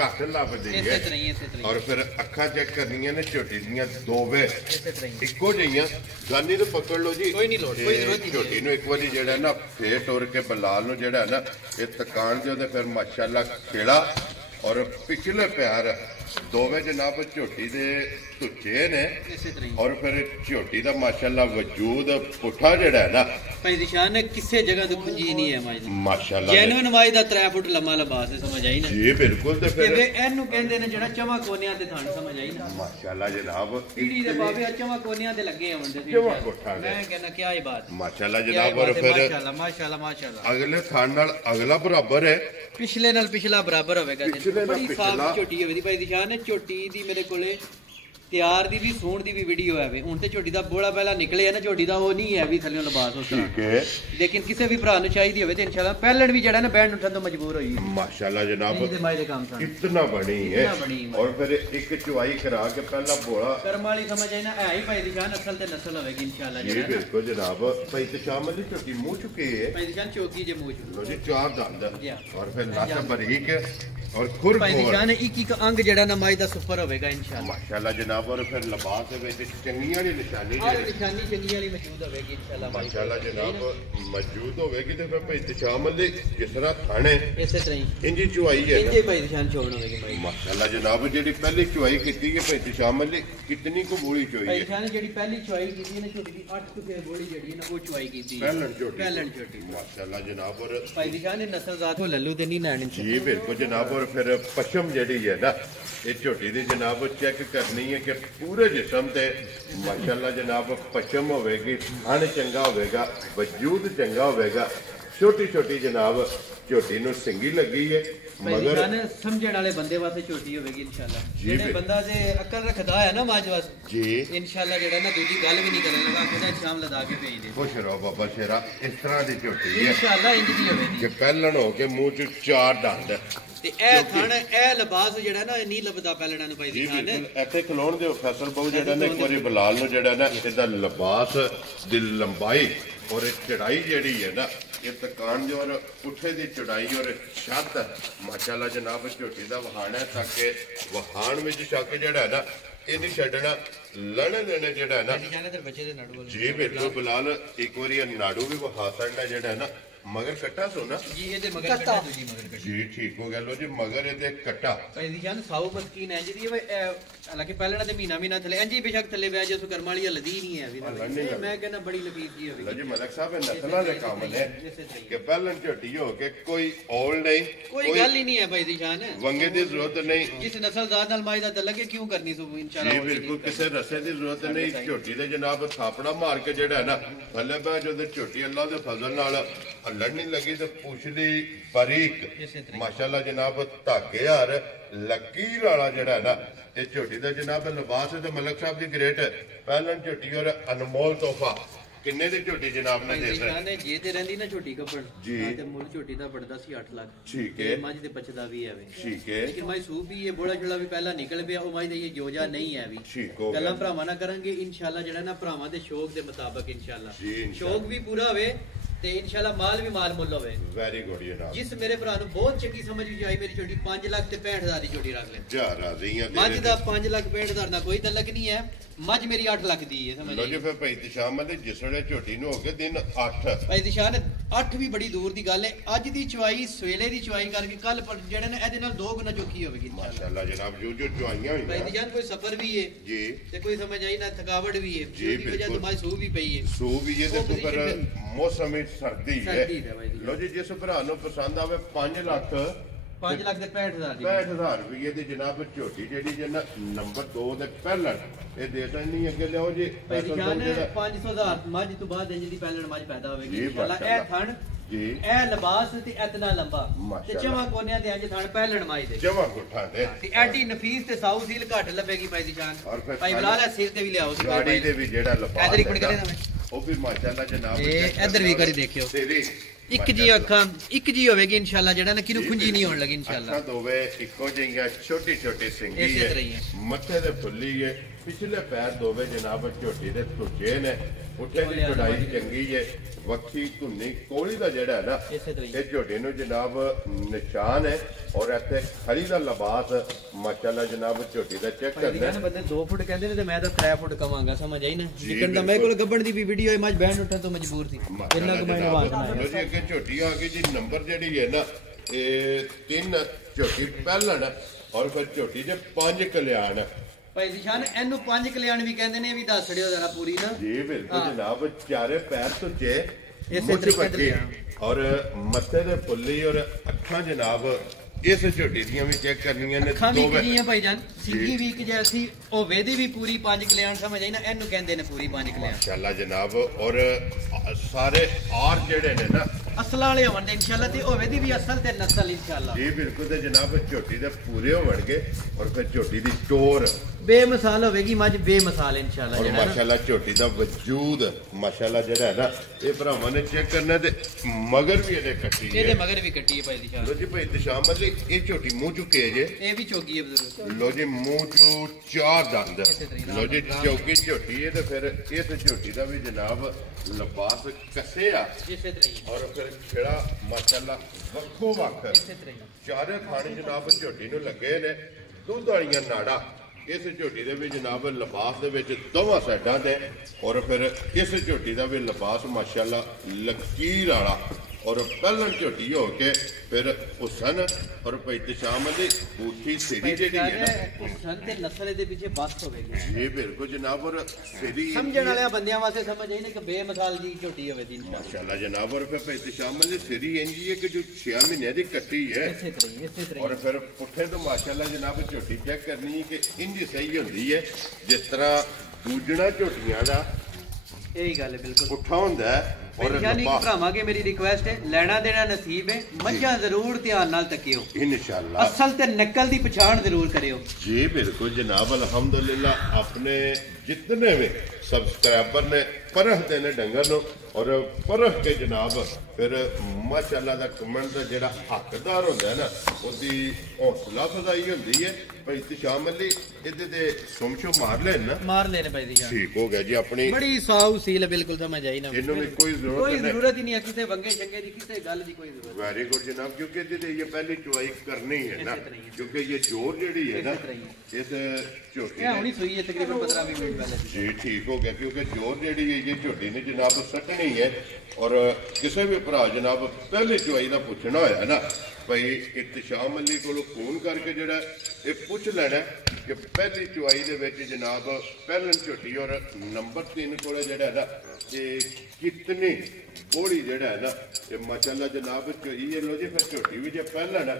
ਘੱਟ ਲੱਭਦੀ ਇਸੇ ਹੈ ਤਰ੍ਹਾਂ ਹੀ ਇਸੇ ਤਰ੍ਹਾਂ ਔਰ ਫਿਰ ਅੱਖਾਂ ਚੈੱਕ ਕਰਨੀਆਂ ਨੇ ਝੋਟੀ ਦੀਆਂ ਦੋਵੇਂ ਇਸੇ ਤਰ੍ਹਾਂ ਹੀ। ਇੱਕੋ ਜਿਹੀਆਂ ਗਾਨੀ ਤੋਂ ਪਕੜ ਲਓ ਜੀ। ਕੋਈ ਨਹੀਂ ਲੋੜ, ਕੋਈ ਜ਼ਰੂਰਤ ਨਹੀਂ। ਝੋਟੀ ਨੂੰ ਇੱਕ ਵਾਰੀ ਜਿਹੜਾ ਨਾ ਫੇਰ ਟੋਰ ਕੇ ਬਲਾਲ ਨੂੰ ਜਿਹੜਾ ਨਾ ਇਹ ਤਕਾਨ ਦਿਓ ਤੇ ਫਿਰ ਮਾਸ਼ਾਅੱਲਾ ਖੇੜਾ ਔਰ ਪਿਛਲੇ ਪੈਰ ਦੋਵੇਂ ਜਨਾਬ ਝੋਟੀ ਦੇ ਤੁੱਚੇ ਨੇ ਇਸੇ ਤਰ੍ਹਾਂ ਹੀ। ਔਰ ਫਿਰ ਝੋਟੀ ਦਾ ਮਾਸ਼ਾਅੱਲਾ ਵਜੂਦ ਪੁੱਠਾ ਜਿਹੜਾ ਹੈ ਨਾ ਭਾਈ ਦੀ ਸ਼ਾਨ ਨੇ ਕਿਸੇ ਜਗ੍ਹਾ ਤੋਂ ਖੁੰਜੀ ਨਹੀਂ ਹੈ ਮੱਝ ਦੀ। ਮਾਸ਼ਾਅੱਲਾ ਜੈਨੂਇਨ ਮੱਝ ਦਾ 3 ਫੁੱਟ ਲੰਮਾ ਲਿਬਾਸ ਹੈ, ਸਮਝ ਆਈ ਨਾ। ਜੀ ਬਿਲਕੁਲ। ਤੇ ਤੇ ਫਿਰ ਵੇ ਇਹਨੂੰ ਕਹਿੰਦੇ ਨੇ ਜਿਹੜਾ ਚਵਾਂ ਕੋਨਿਆਂ ਤੇ ਥਣ, ਸਮਝ ਆਈ ਨਾ। ਮਾਸ਼ਾਅੱਲਾ ਜਨਾਬ ਪੀੜੀ ਦੇ ਬਾਬੇ ਚਵਾਂ ਕੋਨਿਆਂ ਤੇ ਲੱਗੇ ਆਉਂਦੇ ਸੀ। ਚਵਾਂ ਕੋਠਾ ਦੇ। ਮੈਂ ਕਹਿੰਦਾ ਕੀ ਬਾਤ ਹੈ। ਮਾਸ਼ਾਅੱਲਾ ਕਿਆ ਜਨਾਬ ਬਾਤ ਔਰ ਹੈ, ਫਿਰ ਮਾਸ਼ਾਅੱਲਾ ਮਾਸ਼ਾਅੱਲਾ ਮਾਸ਼ਾਅੱਲਾ। ਅਗਲੇ ਥਾਨ ਨਾਲ ਅਗਲਾ ਬਰਾਬਰ ਹੈ, ਪਿਛਲੇ ਨਾਲ ਪਿਛਲਾ ਬਰਾਬਰ ਹੋਵੇਗਾ। ਪਿਛਲੇ ਨਾਲ ਬੜੀ ਪਿਛਲਾ। ਸਾਫ ਝੋਟੀ ਹੋਵੇ ਦੀ ਭਾਈ ਦੀ ਸ਼ਾਨ ਨੇ। ਝੋਟੀ ਦੀ ਮੇਰੇ ਕੋਲੇ ਤਿਆਰ ਦੀ ਵੀ ਸੋਹਣ ਦੀ ਵੀ ਵੀਡੀਓ ਹੈ ਵੇ। ਹੁਣ ਤੇ ਝੋਟੀ ਦਾ ਬੋਲਾ ਪਹਿਲਾਂ ਨਿਕਲੇ ਨਾ ਝੋਟੀ ਦਾ, ਉਹ ਨਹੀਂ ਹੈ ਵੀ ਥੱਲੇ ਲਿਬਾਸ ਉਸ ਤਰ੍ਹਾਂ। ਠੀਕ ਹੈ। ਲੇਕਿਨ ਕਿਸੇ ਵੀ ਭਰਾ ਨੂੰ ਚਾਹੀਦੀ ਹੋਵੇ ਤੇ ਇਨਸ਼ਾਅੱਲਾ ਪਹਿਲਣ ਵੀ ਜਿਹੜਾ ਨਾ ਬੈਠਣ ਉੱਠਣ ਤੋਂ ਮਜਬੂਰ ਹੋਈ। ਮਾਸ਼ਾਅੱਲਾ ਜਨਾਬ ਇਹਦੇ ਮਾਇਦੇ ਕੰਮ ਸਨ। ਕਿਤਨਾ ਬਣੀ ਹੈ ਕਿਤਨਾ ਬਣੀ ਹੈ। ਔਰ ਫਿਰ ਇੱਕ ਚੁਆਈ ਕਰਾ ਕੇ ਪਹਿਲਾ ਬੋਲਾ। ਕਰਮ ਵਾਲੀ ਸਮਝ ਆਈ ਨਾ, ਹੈ ਹੀ ਭਾਈ ਦੀ ਸ਼ਾਨ ਅਸਲ ਤੇ ਨਸਲ ਹੋਵੇਗੀ ਇਨਸ਼ਾਅੱਲਾ। ਜੀ ਜਿਹੜਾ ਨਾ ਬਿਲਕੁਲ ਜਨਾਬ ਭਾਈ ਤੇ ਸ਼ਾਮਲ ਦੀ ਝੋਟੀ ਮੂੰਹ ਚੁੱਕੀ ਹੈ ਭਾਈ ਦੀ ਸ਼ਾਨ ਚੌਕੀ ਜੇ ਮੂੰਹ ਚ ਲੋ ਜੀ ਚਾਰ ਦੰਦ ਜੀ। ਔਰ ਫਿਰ ਲੱਤ ਬਰੀਕ ਔਰ ਖੁਰ ਭਾਈ ਦੀ ਖੋਰ ਸ਼ਾਨ ਇੱਕ ਇੱਕ ਅੰਗ ਜਿਹੜਾ ਨਾ ਮਾਈ ਦਾ ਸੁਪਰ ਹੋਵੇਗਾ ਇਨਸ਼ਾਅੱਲਾ। ਮਾਸ਼ਾਅੱਲਾ ਜਨਾਬ ਔਰ ਫਿਰ ਲਿਬਾਸ ਦੇ ਵਿੱਚ ਚੰਗੀਆਂ ਵਾਲੀ ਨਿਸ਼ਾਨੀ ਆਹ ਜਿਹੜੀ ਨਿਸ਼ਾਨੀ ਚੰਗੀ ਵਾਲੀ ਮੌਜੂਦ ਹੋਵੇਗੀ ਇਨਸ਼ਾਅੱਲਾ। ਮਾਸ਼ਾਅੱਲਾ ਜਨਾਬ ਮੌਜੂਦ ਹੋਵੇਗੀ ਤੇ ਫਿਰ ਭਾਈ ਤੇ ਸ਼ਾਮਲ ਦੀ ਜਿਸ ਤਰ੍ਹਾਂ ਥਾਣੇ ਇਸੇ ਤਰ੍ਹਾਂ ਹੀ ਇੰਜੀ ਚੁਆਈ ਹੈ ਇੰਜੇ ਭਾਈ ਦੀ ਸ਼ਾਨ ਛੋੜ ਹੋਵੇਗੀ ਭਾਈ। ਮਾਸ਼ਾਅੱਲਾ ਜਨਾਬ ਜਿਹੜੀ ਪਹਿਲੀ ਚੁਆਈ ਕੀਤੀ ਹੈ ਭਾਈ ਤੇ ਸ਼ਾਮਲ ਦੀ ਕਿਤਨੀ ਕੁ ਬੋਲੀ ਚੋਈ ਭਾਈ ਹੈ। ਸ਼ਾਨ ਜਿਹੜੀ ਪਹਿਲੀ ਚੁਆਈ ਕੀਤੀ ਨਾ ਛੋਟੀ ਦੀ 8 ਕੁ ਗੋਲੀ ਜਿਹੜੀ ਹੈ ਨਾ ਉਹ ਚੁਆਈ ਕੀਤੀ ਹੈ। ਪਹਿਲਣ ਝੋਟੀ ਪਹਿਲਣ ਝੋਟੀ। ਮਾਸ਼ਾਅੱਲਾ ਜਨਾਬ ਔਰ ਭਾਈ ਦੀ ਸ਼ਾਨ ਨੇ ਨਸਲ ਜ਼ਾਤ ਹੋ ਲੱਲੂ ਤੇ ਨਹੀਂ ਲੈਣੀ। ਜੀ ਬਿਲਕੁਲ ਜਨਾਬ ਔਰ ਫਿਰ ਪਸ਼ਮ ਜਿਹੜੀ ਹੈ ਨਾ ਇਹ ਝੋਟੀ ਦੀ ਜਨਾਬ ਚੈੱਕ ਕਰਨੀ ਹੈ ਕਿ ਪੂਰੇ ਜਿਸਮ ਤੇ ਮਾਸ਼ਾਅੱਲਾ ਜਨਾਬ ਪਸ਼ਮ ਹੋਵੇਗੀ, ਥਣ ਚੰਗਾ ਹੋਵੇਗਾ, ਵਜੂਦ ਚੰਗਾ ਹੋਵੇਗਾ। ਛੋਟੀ ਛੋਟੀ ਜਨਾਬ ਝੋਟੀ ਨੂੰ ਸਿੰਗੀ ਲੱਗੀ ਹੈ ਭਾਈ ਮਗਰ ਜਾਨ ਸਮਝਣ ਵਾਲੇ ਬੰਦੇ ਵਾਸਤੇ ਛੋਟੀ ਹੋਵੇਗੀ ਇਨਸ਼ਾਅੱਲਾ। ਜੀ ਜਿਹੜੇ ਬਿਲਕੁਲ। ਬੰਦਾ ਜੇ ਅਕਲ ਰੱਖਦਾ ਹੈ ਨਾ ਮਾਜ ਵਾਸਤੇ ਜੀ ਇਨਸ਼ਾਅੱਲਾ ਜਿਹੜਾ ਨਾ ਦੂਜੀ ਗੱਲ ਵੀ ਨਹੀਂ ਕਰੇਗਾ, ਕਿਹਦਾ ਸ਼ਾਮ ਲਦਾ ਕੇ ਭੇਜ ਦੇ ਖੁਸ਼ ਰਹੋ ਬਾਬਾ ਸ਼ੇਰਾ। ਇਸ ਤਰ੍ਹਾਂ ਦੀ ਝੋਟੀ ਹੈ ਇਨਸ਼ਾਅੱਲਾ ਇੰਜ ਦੀ ਹੋਵੇਗੀ। ਕਿ ਪਹਿਲਣ ਹੋ ਕੇ ਮੂੰਹ ਚ ਚਾਰ ਦੰਦ। ਤੇ ਇਹ ਥਣ ਇਹ ਲਿਬਾਸ ਜਿਹੜਾ ਨਾ ਇਹ ਨਹੀਂ ਲੱਭਦਾ ਪਹਿਲਣਾ ਨੂੰ ਭਾਈ ਜੀ ਦੀ ਖਾਨ। ਬਿਲਕੁਲ। ਇੱਥੇ ਖਲੋਣ ਦਿਓ ਫੈਸਲ ਬਹੁ ਜਿਹੜਾ ਨਾ ਇੱਕ ਵਾਰੀ ਬਲਾਲ ਨੂੰ ਜਿਹੜਾ ਨਾ ਇਹਦਾ ਲਿਬਾਸ ਦੀ ਲੰਬਾਈ ਔਰ ਚੜਾਈ ਜਿਹੜੀ ਹੈ ਨਾ ਇਹ ਤਕਾਨ ਦੀ ਔਰ ਪੁੱਠੇ ਦੀ ਚੜਾਈ ਔਰ ਛੱਤ ਮਾਸ਼ਾਅੱਲਾ ਜਨਾਬ ਝੋਟੀ ਦਾ ਵਹਾਣ ਹੈ ਤਾਂ ਕਿ ਵਹਾਣ ਵਿੱਚ ਸ਼ੱਕ ਜਿਹੜਾ ਹੈ ਨਾ ਇਹ ਨਹੀਂ ਛੱਡਣਾ। ਲੜਨ ਲੈਣੇ ਜਿਹੜਾ ਹੈ ਨਾ ਭਾਈ ਜਾਨ ਤੇ ਬੱਚੇ ਦੇ ਨੜੂ ਜੀ ਬਿਲਕੁਲ ਬਲਾਲ ਇੱਕ ਵਾਰੀ ਇਹ ਨਾੜੂ ਵੀ ਵਹਾ ਸਕਦਾ ਜਿਹੜਾ ਹੈ ਨਾ ਮਗਰ ਕੱਟਾ ਸੋਨਾ ਜੀ ਇਹਦੇ ਮਗਰ ਕੱਟਾ ਦੂਜੀ ਮਗਰ ਕੱਟਾ। ਜੀ ਠੀਕ ਹੋ ਗਿਆ ਲੋ ਜੀ ਮਗਰ ਇਹਦੇ ਕੱਟਾ। ਭਾਈ ਦੀ ਜਾਨ ਸਾਊ ਬਸਕੀਨ ਹੈ ਜਿਹਦੀ ਹਾਲਾਂਕਿ ਪਹਿਲਣਾ ਤੇ ਮਹੀਨਾ ਥੱਲੇ ਇੰਜ ਹੀ ਬੇਸ਼ੱਕ ਥੱਲੇ ਵਿਆਹ ਜੇ ਉਸ ਕਰਮ ਵਾਲੀ ਲਦੀ ਨਹੀਂ ਹੈ ਵੀ ਮੈਂ ਕਹਿੰਦਾ ਬੜੀ ਲਤੀਫ ਜੀ ਲੋ ਹੋਵੇਗੀ। ਜੀ ਮਲਕ ਸਾਹਿਬ ਇਹ ਨਸਲਾਂ ਦੇ ਕੰਮ ਨੇ ਇਸੇ ਤਰ੍ਹਾਂ ਹੀ। ਕਿ ਪਹਿਲਾਂ ਝੋਟੀ ਹੋ ਕੇ ਕੋਈ ਔਲ ਨਹੀਂ ਕੋਈ ਗੱਲ ਹੀ ਨਹੀਂ ਹੈ ਭਾਈ ਦੀ ਜਾਨ। ਵੰਗੇ ਦੀ ਜ਼ਰੂਰਤ ਨਹੀਂ। ਜਿਸ ਨਸਲ ਜ਼ਾਤ ਨਾਲ ਮਾਈ ਦਾ ਤਲਕ ਹੈ ਕਿਉਂ ਕਰਨੀ ਸੋ ਇਨਸ਼ਾਅੱਲਾ। ਜੀ ਬਿਲਕੁਲ ਕਿਸੇ ਰਸੇ ਦੀ ਜ਼ਰੂਰਤ ਨਹੀਂ। ਝੋਟੀ ਦੇ ਜਨਾਬ ਥਾਪੜਾ ਮਾਰ ਕੇ ਜਿਹੜਾ ਹੈ ਨਾ ਥੱਲੇ ਬੈ ਜਦੋਂ ਝੋਟੀ ਅੱਲਾ ਦੇ ਫਜ਼ਲ ਨਾਲ ਲੜਨੀ ਲੱਗੀ ਤੇ ਪੁੱਛਦੀ ਬਰੀਕ ਮਾਸ਼ਾਅੱਲਾ ਜਨਾਬ ਧਾਗੇ ਹਾਰ ਲਕੀਰ ਵਾਲਾ ਜਿਹੜਾ ਹੈ ਨਾ ਇਹ ਝੋਟੀ ਦਾ ਜਨਾਬ ਲਿਬਾਸ ਤੇ ਮਲਕ ਸਾਹਿਬ ਦੀ ਗ੍ਰੇਟ ਪਹਿਲਾਂ ਝੋਟੀ ਔਰ ਅਨਮੋਲ ਤੋਹਫਾ ਕਿੰਨੇ ਦੀ ਝੋਟੀ ਜਨਾਬ ਨੇ ਦੇ ਦਿੱਤਾ। ਨੇ ਜੇ ਤੇ ਰਹਿੰਦੀ ਨਾ ਛੋਟੀ ਕੱਪੜ ਜੀ। ਤੇ ਮੁੱਲ ਝੋਟੀ ਦਾ ਬਣਦਾ ਸੀ 8 ਲੱਖ। ਠੀਕ ਤੇ ਹੈ ਮੱਝ ਦੇ ਬਚਦਾ ਵੀ ਹੈ ਵੇ। ਠੀਕ ਹੈ ਲੇਕਿਨ ਮਾਈ ਸੂਪ ਵੀ ਇਹ ਬੋੜਾ ਛੋੜਾ ਵੀ ਪਹਿਲਾਂ ਨਿਕਲ ਪਿਆ ਉਹ ਮਾਈ ਦਾ ਇਹ ਜੋਜਾ ਨਹੀਂ ਹੈ ਵੀ। ਠੀਕ ਹੋ ਗੱਲਾਂ ਗਿਆ ਭਰਾਵਾਂ ਨਾਲ ਕਰਾਂਗੇ ਇਨਸ਼ਾਅੱਲਾ ਜਿਹੜਾ ਨਾ ਭਰਾਵਾਂ ਦੇ ਸ਼ੌਕ ਦੇ ਮੁਤਾਬਕ ਇਨਸ਼ਾਅੱਲਾ ਜੀ ਇਨਸ਼ਾਅੱਲਾ ਸ਼ੌਕ ਵੀ ਪੂਰਾ ਹੋਵੇ ਤੇ ਇਨਸ਼ਾਅੱਲਾ ਮਾਲ ਵੀ ਮਾਲ ਮੁੱਲ ਹੋਵੇ। ਵੈਰੀ ਗੁੱਡ ਜਨਾਬ। ਜਿਸ ਮੇਰੇ ਭਰਾ ਨੂੰ ਬਹੁਤ ਚੰਗੀ ਸਮਝ ਵਿੱਚ ਆਈ ਮੇਰੀ ਛੋਟੀ 5 ਲੱਖ ਤੇ 65,000 ਦੀ ਛੋਟੀ ਰੱਖ ਲੈ। ਜਾ ਰਾਜ਼ੀਆਂ ਮੱਝ ਦਾ 5 ਲੱਖ 65,000 ਦਾ ਕੋਈ ਤਲਕ ਨਹੀਂ ਹੈ। ਮੱਝ ਮੇਰੀ 8 ਲੱਖ ਦੀ ਹੈ ਸਮਝ ਲੋ ਜੀ ਫਿਰ ਭਾਈ ਸ਼ਾਮ ਦੇ ਜਿਸ ਵੇਲੇ ਝੋਟੀ ਨੂੰ ਹੋ ਗਏ ਦਿਨ 8 ਭਾਈ ਦਿਸ਼ਾਨ 8 ਵੀ ਬੜੀ ਦੂਰ ਦੀ ਗੱਲ ਹੈ। ਅੱਜ ਦੀ ਚੁਆਈ ਸਵੇਲੇ ਦੀ ਚੁਆਈ ਕਰਕੇ ਕੱਲ ਪਰ ਜਿਹੜੇ ਨੇ ਇਹਦੇ ਨਾਲ 2 ਗੁਣਾ ਚੁੱਕੀ ਹੋਵੇਗੀ ਇਨਸ਼ਾਅੱਲਾ। ਮਾਸ਼ਾਅੱਲਾ ਜਨਾਬ ਜੋ ਜੋ ਚੁਆਈਆਂ ਭਾਈ ਹੋਈਆਂ ਦਿਸ਼ਾਨ ਕੋਈ ਸਫਰ ਵੀ ਹੈ ਜੀ ਤੇ ਕੋਈ ਸਮਝ ਆਈ ਨਾ ਥਕਾਵਟ ਵੀ ਹੈ ਜੀ, ਉਹਦੀ ਵਜ੍ਹਾ ਤੋਂ ਬਿਲਕੁਲ। ਮਾਈ ਸੂ ਵੀ ਪਈ ਹੈ। ਸੂ ਵੀ ਇਹ ਦੇਖੋ ਫਿਰ ਮੌਸਮ ਵਿੱਚ ਸਰਦੀ ਹੈ। ਸਰਦੀ ਹੈ ਭਾਈ ਜੀ। ਲੋ ਜੀ ਜਿਸ ਭਰਾ ਨੂੰ ਪਸੰਦ ਆਵੇ 5 ਲੱਖ 5 ਲੱਖ ਤੇ 65,000 ਦੀ 65,000 ਰੁਪਏ ਦੀ ਜਨਾਬ ਝੋਟੀ ਜਿਹੜੀ ਜੇ ਨਾ ਨੰਬਰ 2 ਦੇ ਪਹਿਲਣ ਇਹ ਦੇ ਨਹੀਂ ਅੱਗੇ ਲਿਆਓ ਜੀ ਭਾਈ ਅਸਲ ਦਿਸ਼ਾਨ ਤੋਂ ਜਿਹੜਾ 500,000 ਮੱਝ ਤੋਂ ਬਾਅਦ ਇੰਜ ਦੀ ਪਹਿਲਣ ਮੱਝ ਪੈਦਾ ਹੋਵੇਗੀ ਜੀ, ਇਨਸ਼ਾਅੱਲਾ। ਇਹ ਮਾਸ਼ਾਅੱਲਾ। ਥਣ ਜੀ ਇਹ ਲਿਬਾਸ ਤੇ ਇਤਨਾ ਲੰਬਾ ਤੇ ਚਵਾ ਕੋਨਿਆਂ ਤੇ ਅੱਜ ਥਣ ਪਹਿਲਣ ਮਾਈ ਦੇ ਜਮਾ ਗੁੱਠਾ ਦੇ ਤੇ ਐਡੀ ਨਫੀਸ ਤੇ ਸਾਊ ਸੀਲ ਘੱਟ ਲੱਭੇਗੀ ਭਾਈ ਦੀ ਜਾਨ ਭਾਈ ਬਲਾਲ ਹੈ ਸਿਰ ਤੇ ਵੀ ਲਿਆਓ ਸੀ ਗਾੜੀ ਦੇ ਵੀ ਜਿਹੜਾ ਲਫਾਫਾ ਇਧਰ ਹੀ ਕੁੜ ਕਰੇ ਨਾ ਉਹ ਵੀ ਮਾਸ਼ਾਅੱਲਾ ਜਨਾਬ ਇਹ ਇਧਰ ਵੀ ਕਰੀ ਦੇਖਿਓ ਇੱਕ ਜੀ ਅੱਖਾਂ ਇੱਕ ਜੀ ਹੋਵੇਗੀ ਇਨਸ਼ਾਅੱਲਾ ਜਿਹੜਾ ਨਾ ਕਿਨੂੰ ਖੁੰਜੀ ਨਹੀਂ ਹੋਣ ਲੱਗੀ ਇਨਸ਼ਾਅੱਲਾ ਅੱਖਾਂ ਦੋਵੇਂ ਇੱਕੋ ਜਿਹੀਆਂ ਛੋਟੀ ਛੋਟੀ ਸਿੰਗੀ ਹੈ ਮੱਥੇ ਦੇ ਫੁੱਲੀ ਹੈ ਪਿਛਲੇ ਪੈਰ ਦੋਵੇਂ ਜਨਾਬ ਝੋਟੀ ਦੇ ਤੁਝੇ ਨੇ ਉੱਥੇ ਦੀ ਚੜਾਈ ਚੰਗੀ ਹੈ ਵੱਖੀ ਧੁੰਨੀ ਕੋਲੀ ਦਾ ਜਿਹੜਾ ਹੈ ਨਾ ਇਹ ਝੋਟੀ ਨੂੰ ਜਨਾਬ ਨਿਸ਼ਾਨ ਹੈ ਔਰ ਇੱਥੇ ਖੜੀ ਦਾ ਲਿਬਾਸ ਮਾਸ਼ਾਅੱਲਾ ਜਨਾਬ ਝੋਟੀ ਦਾ ਚੈੱਕ ਕਰਦਾ ਹੈ ਬੰਦੇ 2 ਫੁੱਟ ਕਹਿੰਦੇ ਨੇ ਤੇ ਮੈਂ ਤਾਂ 3 ਫੁੱਟ ਕਵਾਂਗਾ ਸਮਝ ਆਈ ਨਾ ਜਿੱਕਣ ਦਾ ਮੇਰੇ ਕੋਲ ਗੱਬਣ ਦੀ ਵੀ ਵੀਡੀਓ ਹੈ ਮੱਝ ਬਹਿਣ ਉੱਠਣ ਤੋਂ ਮਜਬੂਰ ਸੀ ਇੰਨਾ ਕੁ ਮੈਂ ਨਵਾਜ਼ ਬਣਾਇਆ ਜੀ ਅੱਗੇ ਝੋਟੀ ਆ ਗਈ ਜੀ ਨੰਬਰ ਜਿਹੜੀ ਹੈ ਨਾ ਇਹ 3 ਝੋਟੀ ਪਹਿਲਣ ਔਰ ਫਿਰ ਝੋਟੀ ਦੇ 5 ਕਲਿਆਣ ਭਾਈ ਨਿਸ਼ਾਨ ਇਹਨੂੰ 5 ਕਲਿਆਣ ਵੀ ਕਹਿੰਦੇ ਨੇ ਇਹ ਵੀ ਦੱਸ ਦਿਓ ਜਰਾ ਪੂਰੀ ਨਾ ਜੀ ਬਿਲਕੁਲ ਜਨਾਬ ਚਾਰੇ ਪੈਰ ਤੁਝੇ ਇਸੇ ਤਰੀਕੇ ਔਰ ਮੱਥੇ ਦੇ ਫੁੱਲੀ ਔਰ ਅੱਖਾਂ ਜਨਾਬ ਇਸ ਝੋਟੀ ਦੀਆਂ ਵੀ ਚੈੱਕ ਕਰਨੀਆਂ ਨੇ ਅੱਖਾਂ ਵੀ ਕਿੰਨੀਆਂ ਭਾਈ ਜਾਨ ਸਿੰਗੀ ਵੀ ਕਿ ਜੈਸੀ ਉਹ ਵੇਦੀ ਵੀ ਪੂਰੀ 5 ਕਲਿਆਣ ਸਮਝ ਆਈ ਨਾ ਇਹਨੂੰ ਕਹਿੰਦੇ ਨੇ ਪੂਰੀ 5 ਕਲਿਆਣ ਮਾਸ਼ਾਅੱਲਾ ਜਨਾਬ ਔਰ ਸਾਰੇ ਆਰ ਜਿਹੜੇ ਨੇ ਨਾ ਅਸਲ ਵਾਲੇ ਹੋਣਗੇ ਇਨਸ਼ਾਅੱਲਾ ਤੇ ਉਹ ਵੇਦੀ ਵੀ ਅਸਲ ਤੇ ਨਸਲ ਇਨਸ਼ਾਅੱਲਾ ਜੀ ਬਿਲਕੁਲ ਤੇ ਜਨਾਬ ਝੋਟੀ ਦੇ ਪੂਰੇ ਹੋਣਗੇ ਔਰ ਫਿਰ ਝੋਟੀ ਦੀ ਟੋਰ ਬੇਮਿਸਾਲ ਹੋਵੇਗੀ ਮੱਝ ਬੇਮਿਸਾਲ ਇਨਸ਼ਾਅੱਲਾ ਔਰ ਮਾਸ਼ਾਅੱਲਾ ਝੋਟੀ ਦਾ ਵਜੂਦ ਮਾਸ਼ਾਅੱਲਾ ਜਿਹੜਾ ਹੈ ਨਾ ਇਹ ਭਰਾਵਾਂ ਨੇ ਚੈੱਕ ਕਰਨਾ ਤੇ ਮਗਰ ਵੀ ਇਹਦੇ ਕੱਟੀ ਹੈ ਇਹਦੇ ਮਗਰ ਵੀ ਕੱਟੀ ਹੈ ਭਾਈ ਦੀ ਸ਼ਾਨ ਲੋ ਜੀ ਭਾਈ ਇਤਸ਼ਾਮ ਮਤਲਬ ਇਹ ਝੋਟੀ ਮੂੰਹ ਚੁੱਕੇ ਜੇ ਇਹ ਵੀ ਚੋਗੀ ਹੈ ਬਜ਼ੁਰਗ ਲੋ ਜੀ ਮੂੰਹ ਚੋਂ 4 ਦੰਦ ਲੋ ਜੀ ਚੌਕੀ ਝੋਟੀ ਹੈ ਤੇ ਫਿਰ ਇਸ ਝੋਟੀ ਦਾ ਵੀ ਜਨਾਬ ਲਿਬਾਸ ਕੱਸੇ ਆ ਇਸੇ ਤਰ੍ਹਾਂ ਔਰ ਫਿਰ ਖੇੜਾ ਮਾਸ਼ਾਅੱਲਾ ਵੱਖੋ ਵੱਖ ਇਸੇ ਤਰ੍ਹਾਂ ਚਾਰੇ ਖਾਣੇ ਜਨਾਬ ਝੋਟੀ ਨੂੰ ਲੱਗੇ ਨੇ ਦੁੱਧ ਵਾਲੀਆਂ ਨਾੜਾ ਇਸ ਝੋਟੀ ਦੇ ਵੀ ਜਨਾਬ ਲਿਬਾਸ ਦੇ ਵਿੱਚ ਦੋਵਾਂ ਸਾਈਡਾਂ ਤੇ ਔਰ ਫਿਰ ਇਸ ਝੋਟੀ ਦਾ ਵੀ ਲਿਬਾਸ ਮਾਸ਼ਾਅੱਲਾ ਲਕੀਰ ਵਾਲਾ ਔਰ ਪਹਿਲਾਂ ਝੋਟੀ ਹੋ ਕੇ ਫਿਰ ਹੁਸਨ ਔਰ ਪਹਿਤਸ਼ਾਮ ਦੀ ਬੂਠੀ ਸਿਰੀ ਜਿਹੜੀ ਹੈ ਨਾ ਹੁਸਨ ਤੇ ਨਸਲ ਦੇ ਪਿੱਛੇ ਬਸ ਹੋਵੇਗੀ ਇਹ ਬਿਲਕੁਲ ਜਨਾਬ ਔਰ ਸਿਰੀ ਸਮਝਣ ਵਾਲਿਆਂ ਬੰਦਿਆਂ ਵਾਸਤੇ ਸਮਝ ਆਈ ਨਾ ਕਿ ਬੇਮਿਸਾਲ ਦੀ ਝੋਟੀ ਹੋਵੇ ਦੀ ਮਾਸ਼ਾਅੱਲਾ ਜਨਾਬ ਔਰ ਫਿਰ ਪਹਿਤਸ਼ਾਮ ਦੀ ਸਿਰੀ ਇੰਜੀ ਹੈ ਕਿ ਜੋ 6 ਮਹੀਨੇ ਦੀ ਕੱਟੀ ਹੈ ਇਸੇ ਤਰ੍ਹਾਂ ਔਰ ਫਿਰ ਪੁੱਠੇ ਤੋਂ ਮਾਸ਼ਾਅੱਲਾ ਜਨਾਬ ਝੋਟੀ ਚੈੱਕ ਕਰਨੀ ਹੈ ਕਿ ਇੰਜ ਸਹੀ ਹੁੰਦੀ ਹੈ ਜਿਸ ਤਰ੍ਹਾਂ ਦੂਜਣਾ ਝੋਟੀਆਂ ਦਾ ਇਹੀ ਗੱਲ ਹੈ ਬਿਲਕੁਲ ਪੁੱਠਾ ਹੁੰਦਾ ਹੈ ਔਰ ਯਾਨੀ ਕਿ ਭਰਾਵਾਂ ਕੇ ਮੇਰੀ ਰਿਕੁਐਸਟ ਹੈ ਲੈਣਾ ਦੇਣਾ ਨਸੀਬ ਹੈ ਮੱਝਾਂ ਜ਼ਰੂਰ ਧਿਆਨ ਨਾਲ ਤੱਕਿਓ ਇਨਸ਼ਾਅੱਲਾ ਅਸਲ ਤੇ ਨਕਲ ਦੀ ਪਛਾਣ ਜ਼ਰੂਰ ਕਰਿਓ ਜੀ ਬਿਲਕੁਲ ਜਨਾਬ ਅਲਹਮਦੁਲਿਲਾ ਆਪਣੇ ਜਿਤਨੇ ਵੀ ਸਬਸਕ੍ਰਾਈਬਰ ਨੇ ਪਰਖਦੇ ਨੇ ਡੰਗਰ ਨੂੰ ਔਰ ਪਰਖ ਕੇ ਜਨਾਬ ਫਿਰ ਮਾਸ਼ਾਅੱਲਾ ਦਾ ਕਮੈਂਟ ਦਾ ਜਿਹੜਾ ਹੱਕਦਾਰ ਹੁੰਦਾ ਹੈ ਨਾ ਉਹਦੀ ਹੌਸਲਾ ਅਫਜ਼ਾਈ ਹੁੰਦੀ ਹੈ ਭਾਈ ਇਤਸ਼ਾਮ ਅਲੀ ਇਹਦੇ ਤੇ ਸੁਮਸ਼ੋ ਮਾਰ ਲੈ ਭਾਈ ਦੀ ਜਾਨ ਠੀਕ ਹੋ ਗਿਆ ਜੀ ਆਪਣੀ ਬੜੀ ਸਾਊ ਸੀਲ ਬਿਲਕੁਲ ਸਮਝ ਆਈ ਨਾ ਇਹਨੂੰ ਵੀ ਕੋਈ ਜ਼ਰੂਰਤ ਹੀ ਨਹੀਂ ਹੈ ਕਿਸੇ ਵੰਗੇ ਛੰਗੇ ਦੀ ਕਿਸੇ ਗੱਲ ਦੀ ਕੋਈ ਜ਼ਰੂਰਤ ਵੈਰੀ ਗੁੱਡ ਜਨਾਬ ਕਿਉਂਕਿ ਇਹਦੇ ਤੇ ਇਹ ਪਹਿਲੀ ਚੁਆਈ ਕਰਨੀ ਹੈ ਨਾ ਕਿਉਂਕਿ ਇਹ ਜੋਰ ਜਿਹੜੀ ਹੈ ਨਾ ਇਸ ਝੋਟੀ ਇਹ ਹੁਣੀ ਸੂਈ ਹੈ ਤਕਰੀਬਨ 15-20 ਮਿੰਟ ਪਹਿਲੇ ਜੀ ਠੀਕ ਹੋ ਗਿਆ ਕਿਉਂਕਿ ਜੋਰ ਜਿਹੜੀ ਹੈ ਇਹ ਝੋਟੀ ਨੇ ਜਨਾਬ ਸੱਟਣੀ ਹੈ ਔਰ ਕਿਸੇ ਵੀ ਭਰਾ ਜਨਾਬ ਪਹਿਲੀ ਚੁਆਈ ਦਾ ਪੁੱਛਣਾ ਹੋਇਆ ਨਾ ਭਾਈ ਇਤਸ਼ਾਮ ਅਲੀ ਕੋਲੋਂ ਫੋਨ ਕਰਕੇ ਜਿਹੜਾ ਇਹ ਪੁੱਛ ਲੈਣਾ ਕਿ ਪਹਿਲੀ ਚੁਆਈ ਦੇ ਵਿੱਚ ਜਨਾਬ ਪਹਿਲਨ ਝੋਟੀ ਔਰ ਨੰਬਰ 3 ਕੋਲ ਜਿਹੜਾ ਹੈ ਨਾ ਇਹ ਕਿਤਨੀ ਬੋੜੀ ਜਿਹੜਾ ਹੈ ਨਾ ਇਹ ਮਾਸ਼ਾਅੱਲਾ ਜਨਾਬ ਚੋਈ ਹੈ ਲੋ ਜੀ ਫਿਰ ਝੋਟੀ ਵੀ ਜੇ ਪਹਿਲਣ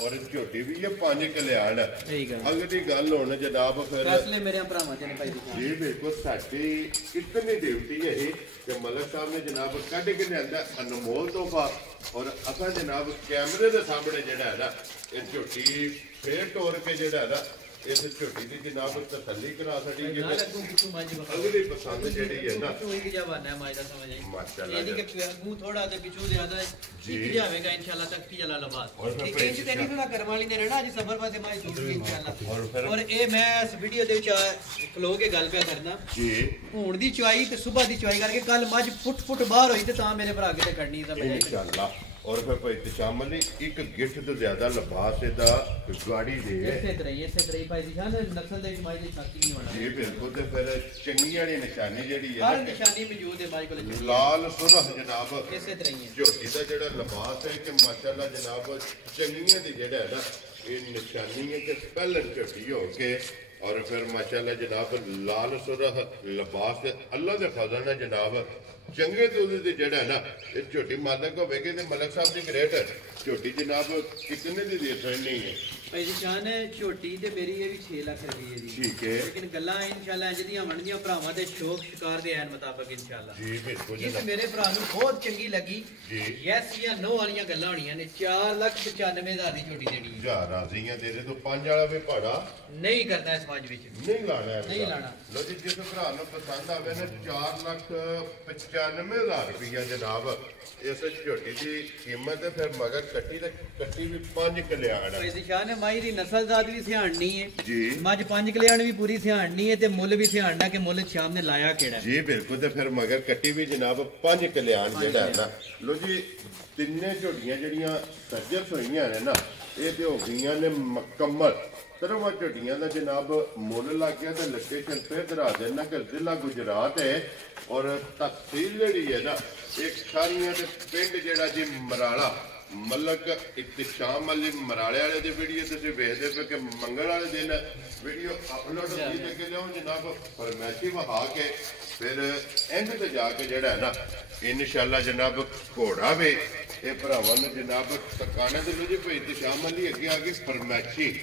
ਔਰ ਝੋਟੀ ਵੀ ਇਹ 5 ਕਲਿਆਣ ਅਗਲੀ ਗੱਲ ਹੋਣ ਜਨਾਬ ਫਿਰ ਫੈਸਲੇ ਮੇਰੇ ਭਰਾਵਾਂ ਦੇ ਨੇ ਭਾਈ ਜੀ ਬਿਲਕੁਲ ਸਾਡੀ ਕਿਤਨੀ ਡਿਊਟੀ ਹੈ ਇਹ ਕਿ ਮਲਕ ਸਾਹਿਬ ਨੇ ਜਨਾਬ ਕੱਢ ਕੇ ਲਿਆਂਦਾ ਅਨਮੋਲ ਤੋਹਫਾ ਔਰ ਅਸਾਂ ਜਨਾਬ ਕੈਮਰੇ ਦੇ ਸਾਹਮਣੇ ਜਿਹੜਾ ਹੈ ਨਾ ਇਹ ਝੋਟੀ ਫੇਰ ਤੋੜ ਕੇ ਜਿਹੜਾ ਹੈ ਨਾ ਇਸ ਝੋਟੀ ਦੀ ਜਨਾਬ ਤਸੱਲੀ ਕਰਾ ਸਕੀ ਕਿ ਅਗਲੀ ਪਸੰਦ ਜਿਹੜੀ ਹੈ ਨਾ ਇੱਕ ਜਵਾਨਾ ਹੈ ਮਾਇਦਾ ਸਮਝ ਆਈ ਮਾਸ਼ਾਅੱਲਾ ਇਹ ਨਹੀਂ ਕਿ ਮੂੰਹ ਥੋੜਾ ਤੇ ਪਿੱਛੂ ਜ਼ਿਆਦਾ ਹੈ ਇੱਕ ਜਾਵੇਗਾ ਇਨਸ਼ਾਅੱਲਾ ਤਖਤੀ ਜਲਾ ਲਬਾਸ ਇੱਕ ਇੰਚ ਤੇ ਨਹੀਂ ਥੋੜਾ ਕਰਮ ਵਾਲੀ ਨੇ ਰਹਿਣਾ ਅੱਜ ਸਫਰ ਪਾਸੇ ਮਾਈ ਦੂਸਰੀ ਇਨਸ਼ਾਅੱਲਾ ਔਰ ਇਹ ਮੈਂ ਇਸ ਵੀਡੀਓ ਦੇ ਵਿੱਚ ਖਲੋ ਕੇ ਗੱਲ ਪਿਆ ਕਰਨਾ ਜੀ ਹੁਣ ਦੀ ਚੁਆਈ ਤੇ ਸਵੇਰ ਦੀ ਚੁਆਈ ਕਰਕੇ ਕੱਲ ਮੱਝ ਫੁੱਟ ਬਾਹਰ ਹੋਈ ਤੇ ਤਾਂ ਮੇਰੇ ਭਰਾ ਕਿਤੇ ਕੱਢਣੀ ਸਮਝ ਆਈ ਇਨਸ਼ਾਅੱਲਾ ਔਰ ਫਿਰ ਭਾਈ ਇਤਸ਼ਾਮ ਅਲੀ ਇੱਕ ਗਿਫਟ ਤੋਂ ਜ਼ਿਆਦਾ ਲਿਬਾਸ ਇਹਦਾ ਗਾੜੀ ਦੇ ਇਸੇ ਤਰ੍ਹਾਂ ਭਾਈ ਦੀ ਜਾਨ ਨਸਲ ਦੇ ਮਾਈ ਦੀ ਸਾਥੀ ਨਹੀਂ ਹੋਣਾ ਇਹ ਬਿਲਕੁਲ ਤੇ ਫਿਰ ਚੰਗੀ ਵਾਲੀ ਨਿਸ਼ਾਨੀ ਜਿਹੜੀ ਹੈ ਹਰ ਨਿਸ਼ਾਨੀ ਮੌਜੂਦ ਹੈ ਮਾਈ ਕੋਲ ਲਾਲ ਸੁਰਖ ਜਨਾਬ ਇਸੇ ਤਰ੍ਹਾਂ ਹੀ ਹੈ ਝੋਟੀ ਦਾ ਜਿਹੜਾ ਲਿਬਾਸ ਹੈ ਕਿ ਮਾਸ਼ਾਅੱਲਾ ਜਨਾਬ ਚੰਗੀਆਂ ਦੀ ਜਿਹੜਾ ਹੈ ਨਾ ਇਹ ਨਿਸ਼ਾਨੀ ਹੈ ਕਿ ਪਹਿਲਨ ਝੋਟੀ ਹੋ ਕੇ ਔਰ ਫਿਰ ਮਾਸ਼ਾਅੱਲਾ ਜਨਾਬ ਲਾਲ ਸੁਰਖ ਲਿਬਾਸ ਅੱਲਾ ਦੇ ਫਜ਼ਲ ਨਾਲ ਜਨਾਬ ਚੰਗੇ ਦੁੱਧ ਦੇ ਜਿਹੜਾ ਨਾ ਇਹ ਝੋਟੀ ਮਾਲਕ ਹੋਵੇਗੀ ਤੇ ਮਲਕ ਸਾਹਿਬ ਦੀ ਗ੍ਰੇਟ ਝੋਟੀ ਜਨਾਬ ਕਿਤਨੇ ਦੀ ਦੇ ਸਕਣੀ ਹੈ ਭਾਈ ਜੀ ਜਾਨ ਝੋਟੀ ਤੇ ਮੇਰੀ ਇਹ ਵੀ 6 ਲੱਖ ਰੁਪਏ ਦੀ ਠੀਕ ਹੈ ਲੇਕਿਨ ਗੱਲਾਂ ਇਨਸ਼ਾਅੱਲਾ ਇੰਜ ਦੀਆਂ ਬਣਦੀਆਂ ਭਰਾਵਾਂ ਦੇ ਸ਼ੌਕ ਸ਼ਿਕਾਰ ਦੇ ਐਨ ਮੁਤਾਬਕ ਇਨਸ਼ਾਅੱਲਾ ਜੀ ਬਿਲਕੁਲ ਜਿਸ ਮੇਰੇ ਭਰਾ ਨੂੰ ਬਹੁਤ ਚੰਗੀ ਲੱਗੀ ਜੀ ਯੈਸ ਜਾਂ ਨੋ ਵਾਲੀਆਂ ਗੱਲਾਂ ਹੋਣੀਆਂ ਨੇ 4,95,000 ਦੀ ਝੋਟੀ ਦੇਣੀ ਹੈ ਜਾ ਰਾਜ਼ੀਆਂ ਤੇਰੇ ਤੋਂ 5 ਵਾਲਾ ਵੀ ਭਾੜਾ ਨਹੀਂ ਕਰਦਾ ਇਸ ਪੰਜ ਵਿੱਚ ਨਹੀਂ ਲਾਣਾ ਨਹੀਂ ਲਾਣਾ ਲੋ ਜੀ ਜਿਸ ਭਰਾ ਨੂੰ ਪਸੰਦ ਆਵੇ ਨਾ 4,95,000 ਰੁਪਇਆ ਜਨਾਬ ਇਸ ਝੋਟੀ ਦੀ ਕੀਮਤ ਫਿਰ ਮਗਰ ਕੱਟੀ ਵੀ 5 ਕਲਿਆਣ ਭਾਈ ਜੀ ਸ਼ਾਹ ਨੇ ਮਾਈ ਦੀ ਨਸਲਜ਼ਾਤ ਵੀ ਸਿਆਣਨੀ ਹੈ ਜੀ ਮੱਝ 5 ਕਲਿਆਣ ਵੀ ਪੂਰੀ ਸਿਆਣਨੀ ਹੈ ਤੇ ਮੁੱਲ ਵੀ ਸਿਆਣਨਾ ਕਿ ਮੁੱਲ ਸ਼ਾਮ ਨੇ ਲਾਇਆ ਕਿਹੜਾ ਜੀ ਬਿਲਕੁਲ ਤੇ ਫਿਰ ਮਗਰ ਕੱਟੀ ਵੀ ਜਨਾਬ 5 ਕਲਿਆਣ ਜਿਹੜਾ ਹੈ ਨਾ ਲੋ ਜੀ ਤਿੰਨੇ ਝੋਟੀਆਂ ਜਿਹੜੀਆਂ ਸੱਜਰ ਹੋਈਆਂ ਨੇ ਨਾ ਇਹ ਤੇ ਹੋ ਗਈਆਂ ਨੇ ਮੁਕੰਮਲ ਤਰਵਾ ਝੋਟੀਆਂ ਦਾ ਜਨਾਬ ਮੁੱਲ ਲੱਗ ਗਿਆ ਤੇ ਲੋਕੇਸ਼ਨ ਫੇਰ ਦਰਾ ਦੇਣਾ ਕਿ ਜ਼ਿਲ੍ਹਾ ਗੁਜਰਾਤ ਹੈ ਔਰ ਤਹਿਸੀਲ ਜਿਹੜੀ ਹੈ ਨਾ ਇੱਕ ਸਾਰੀਆਂ ਤੇ ਪਿੰਡ ਜਿਹੜਾ ਜੀ ਮਰਾਲਾ ਮਲਕ ਇਕਤਸ਼ਾਮ ਵਾਲੇ ਮਰਾਲੇ ਵਾਲੇ ਦੀ ਵੀਡੀਓ ਤੁਸੀਂ ਵੇਖਦੇ ਪਏ ਕਿ ਮੰਗਲ ਵਾਲੇ ਦਿਨ ਵੀਡੀਓ ਅਪਲੋਡ ਹੋਈ ਤੇ ਲਿਓ ਜਨਾਬ ਫਰਮਾਇਸ਼ੀ ਵਹਾ ਕੇ ਫਿਰ ਐਂਡ ਤੇ ਜਾ ਕੇ ਜਿਹੜਾ ਨਾ ਇਨਸ਼ਾਅੱਲਾ ਜਨਾਬ ਘੋੜਾ ਵੇ ਇਹ ਭਰਾਵਾਂ ਨੂੰ ਜਨਾਬ ਤਕਾਣੇ ਦੇ ਲਈ ਭਾਈ ਇਕਤਸ਼ਾਮ ਵਾਲੀ ਅੱਗੇ ਆ ਗਈ ਫਰਮਾਇਸ਼ੀ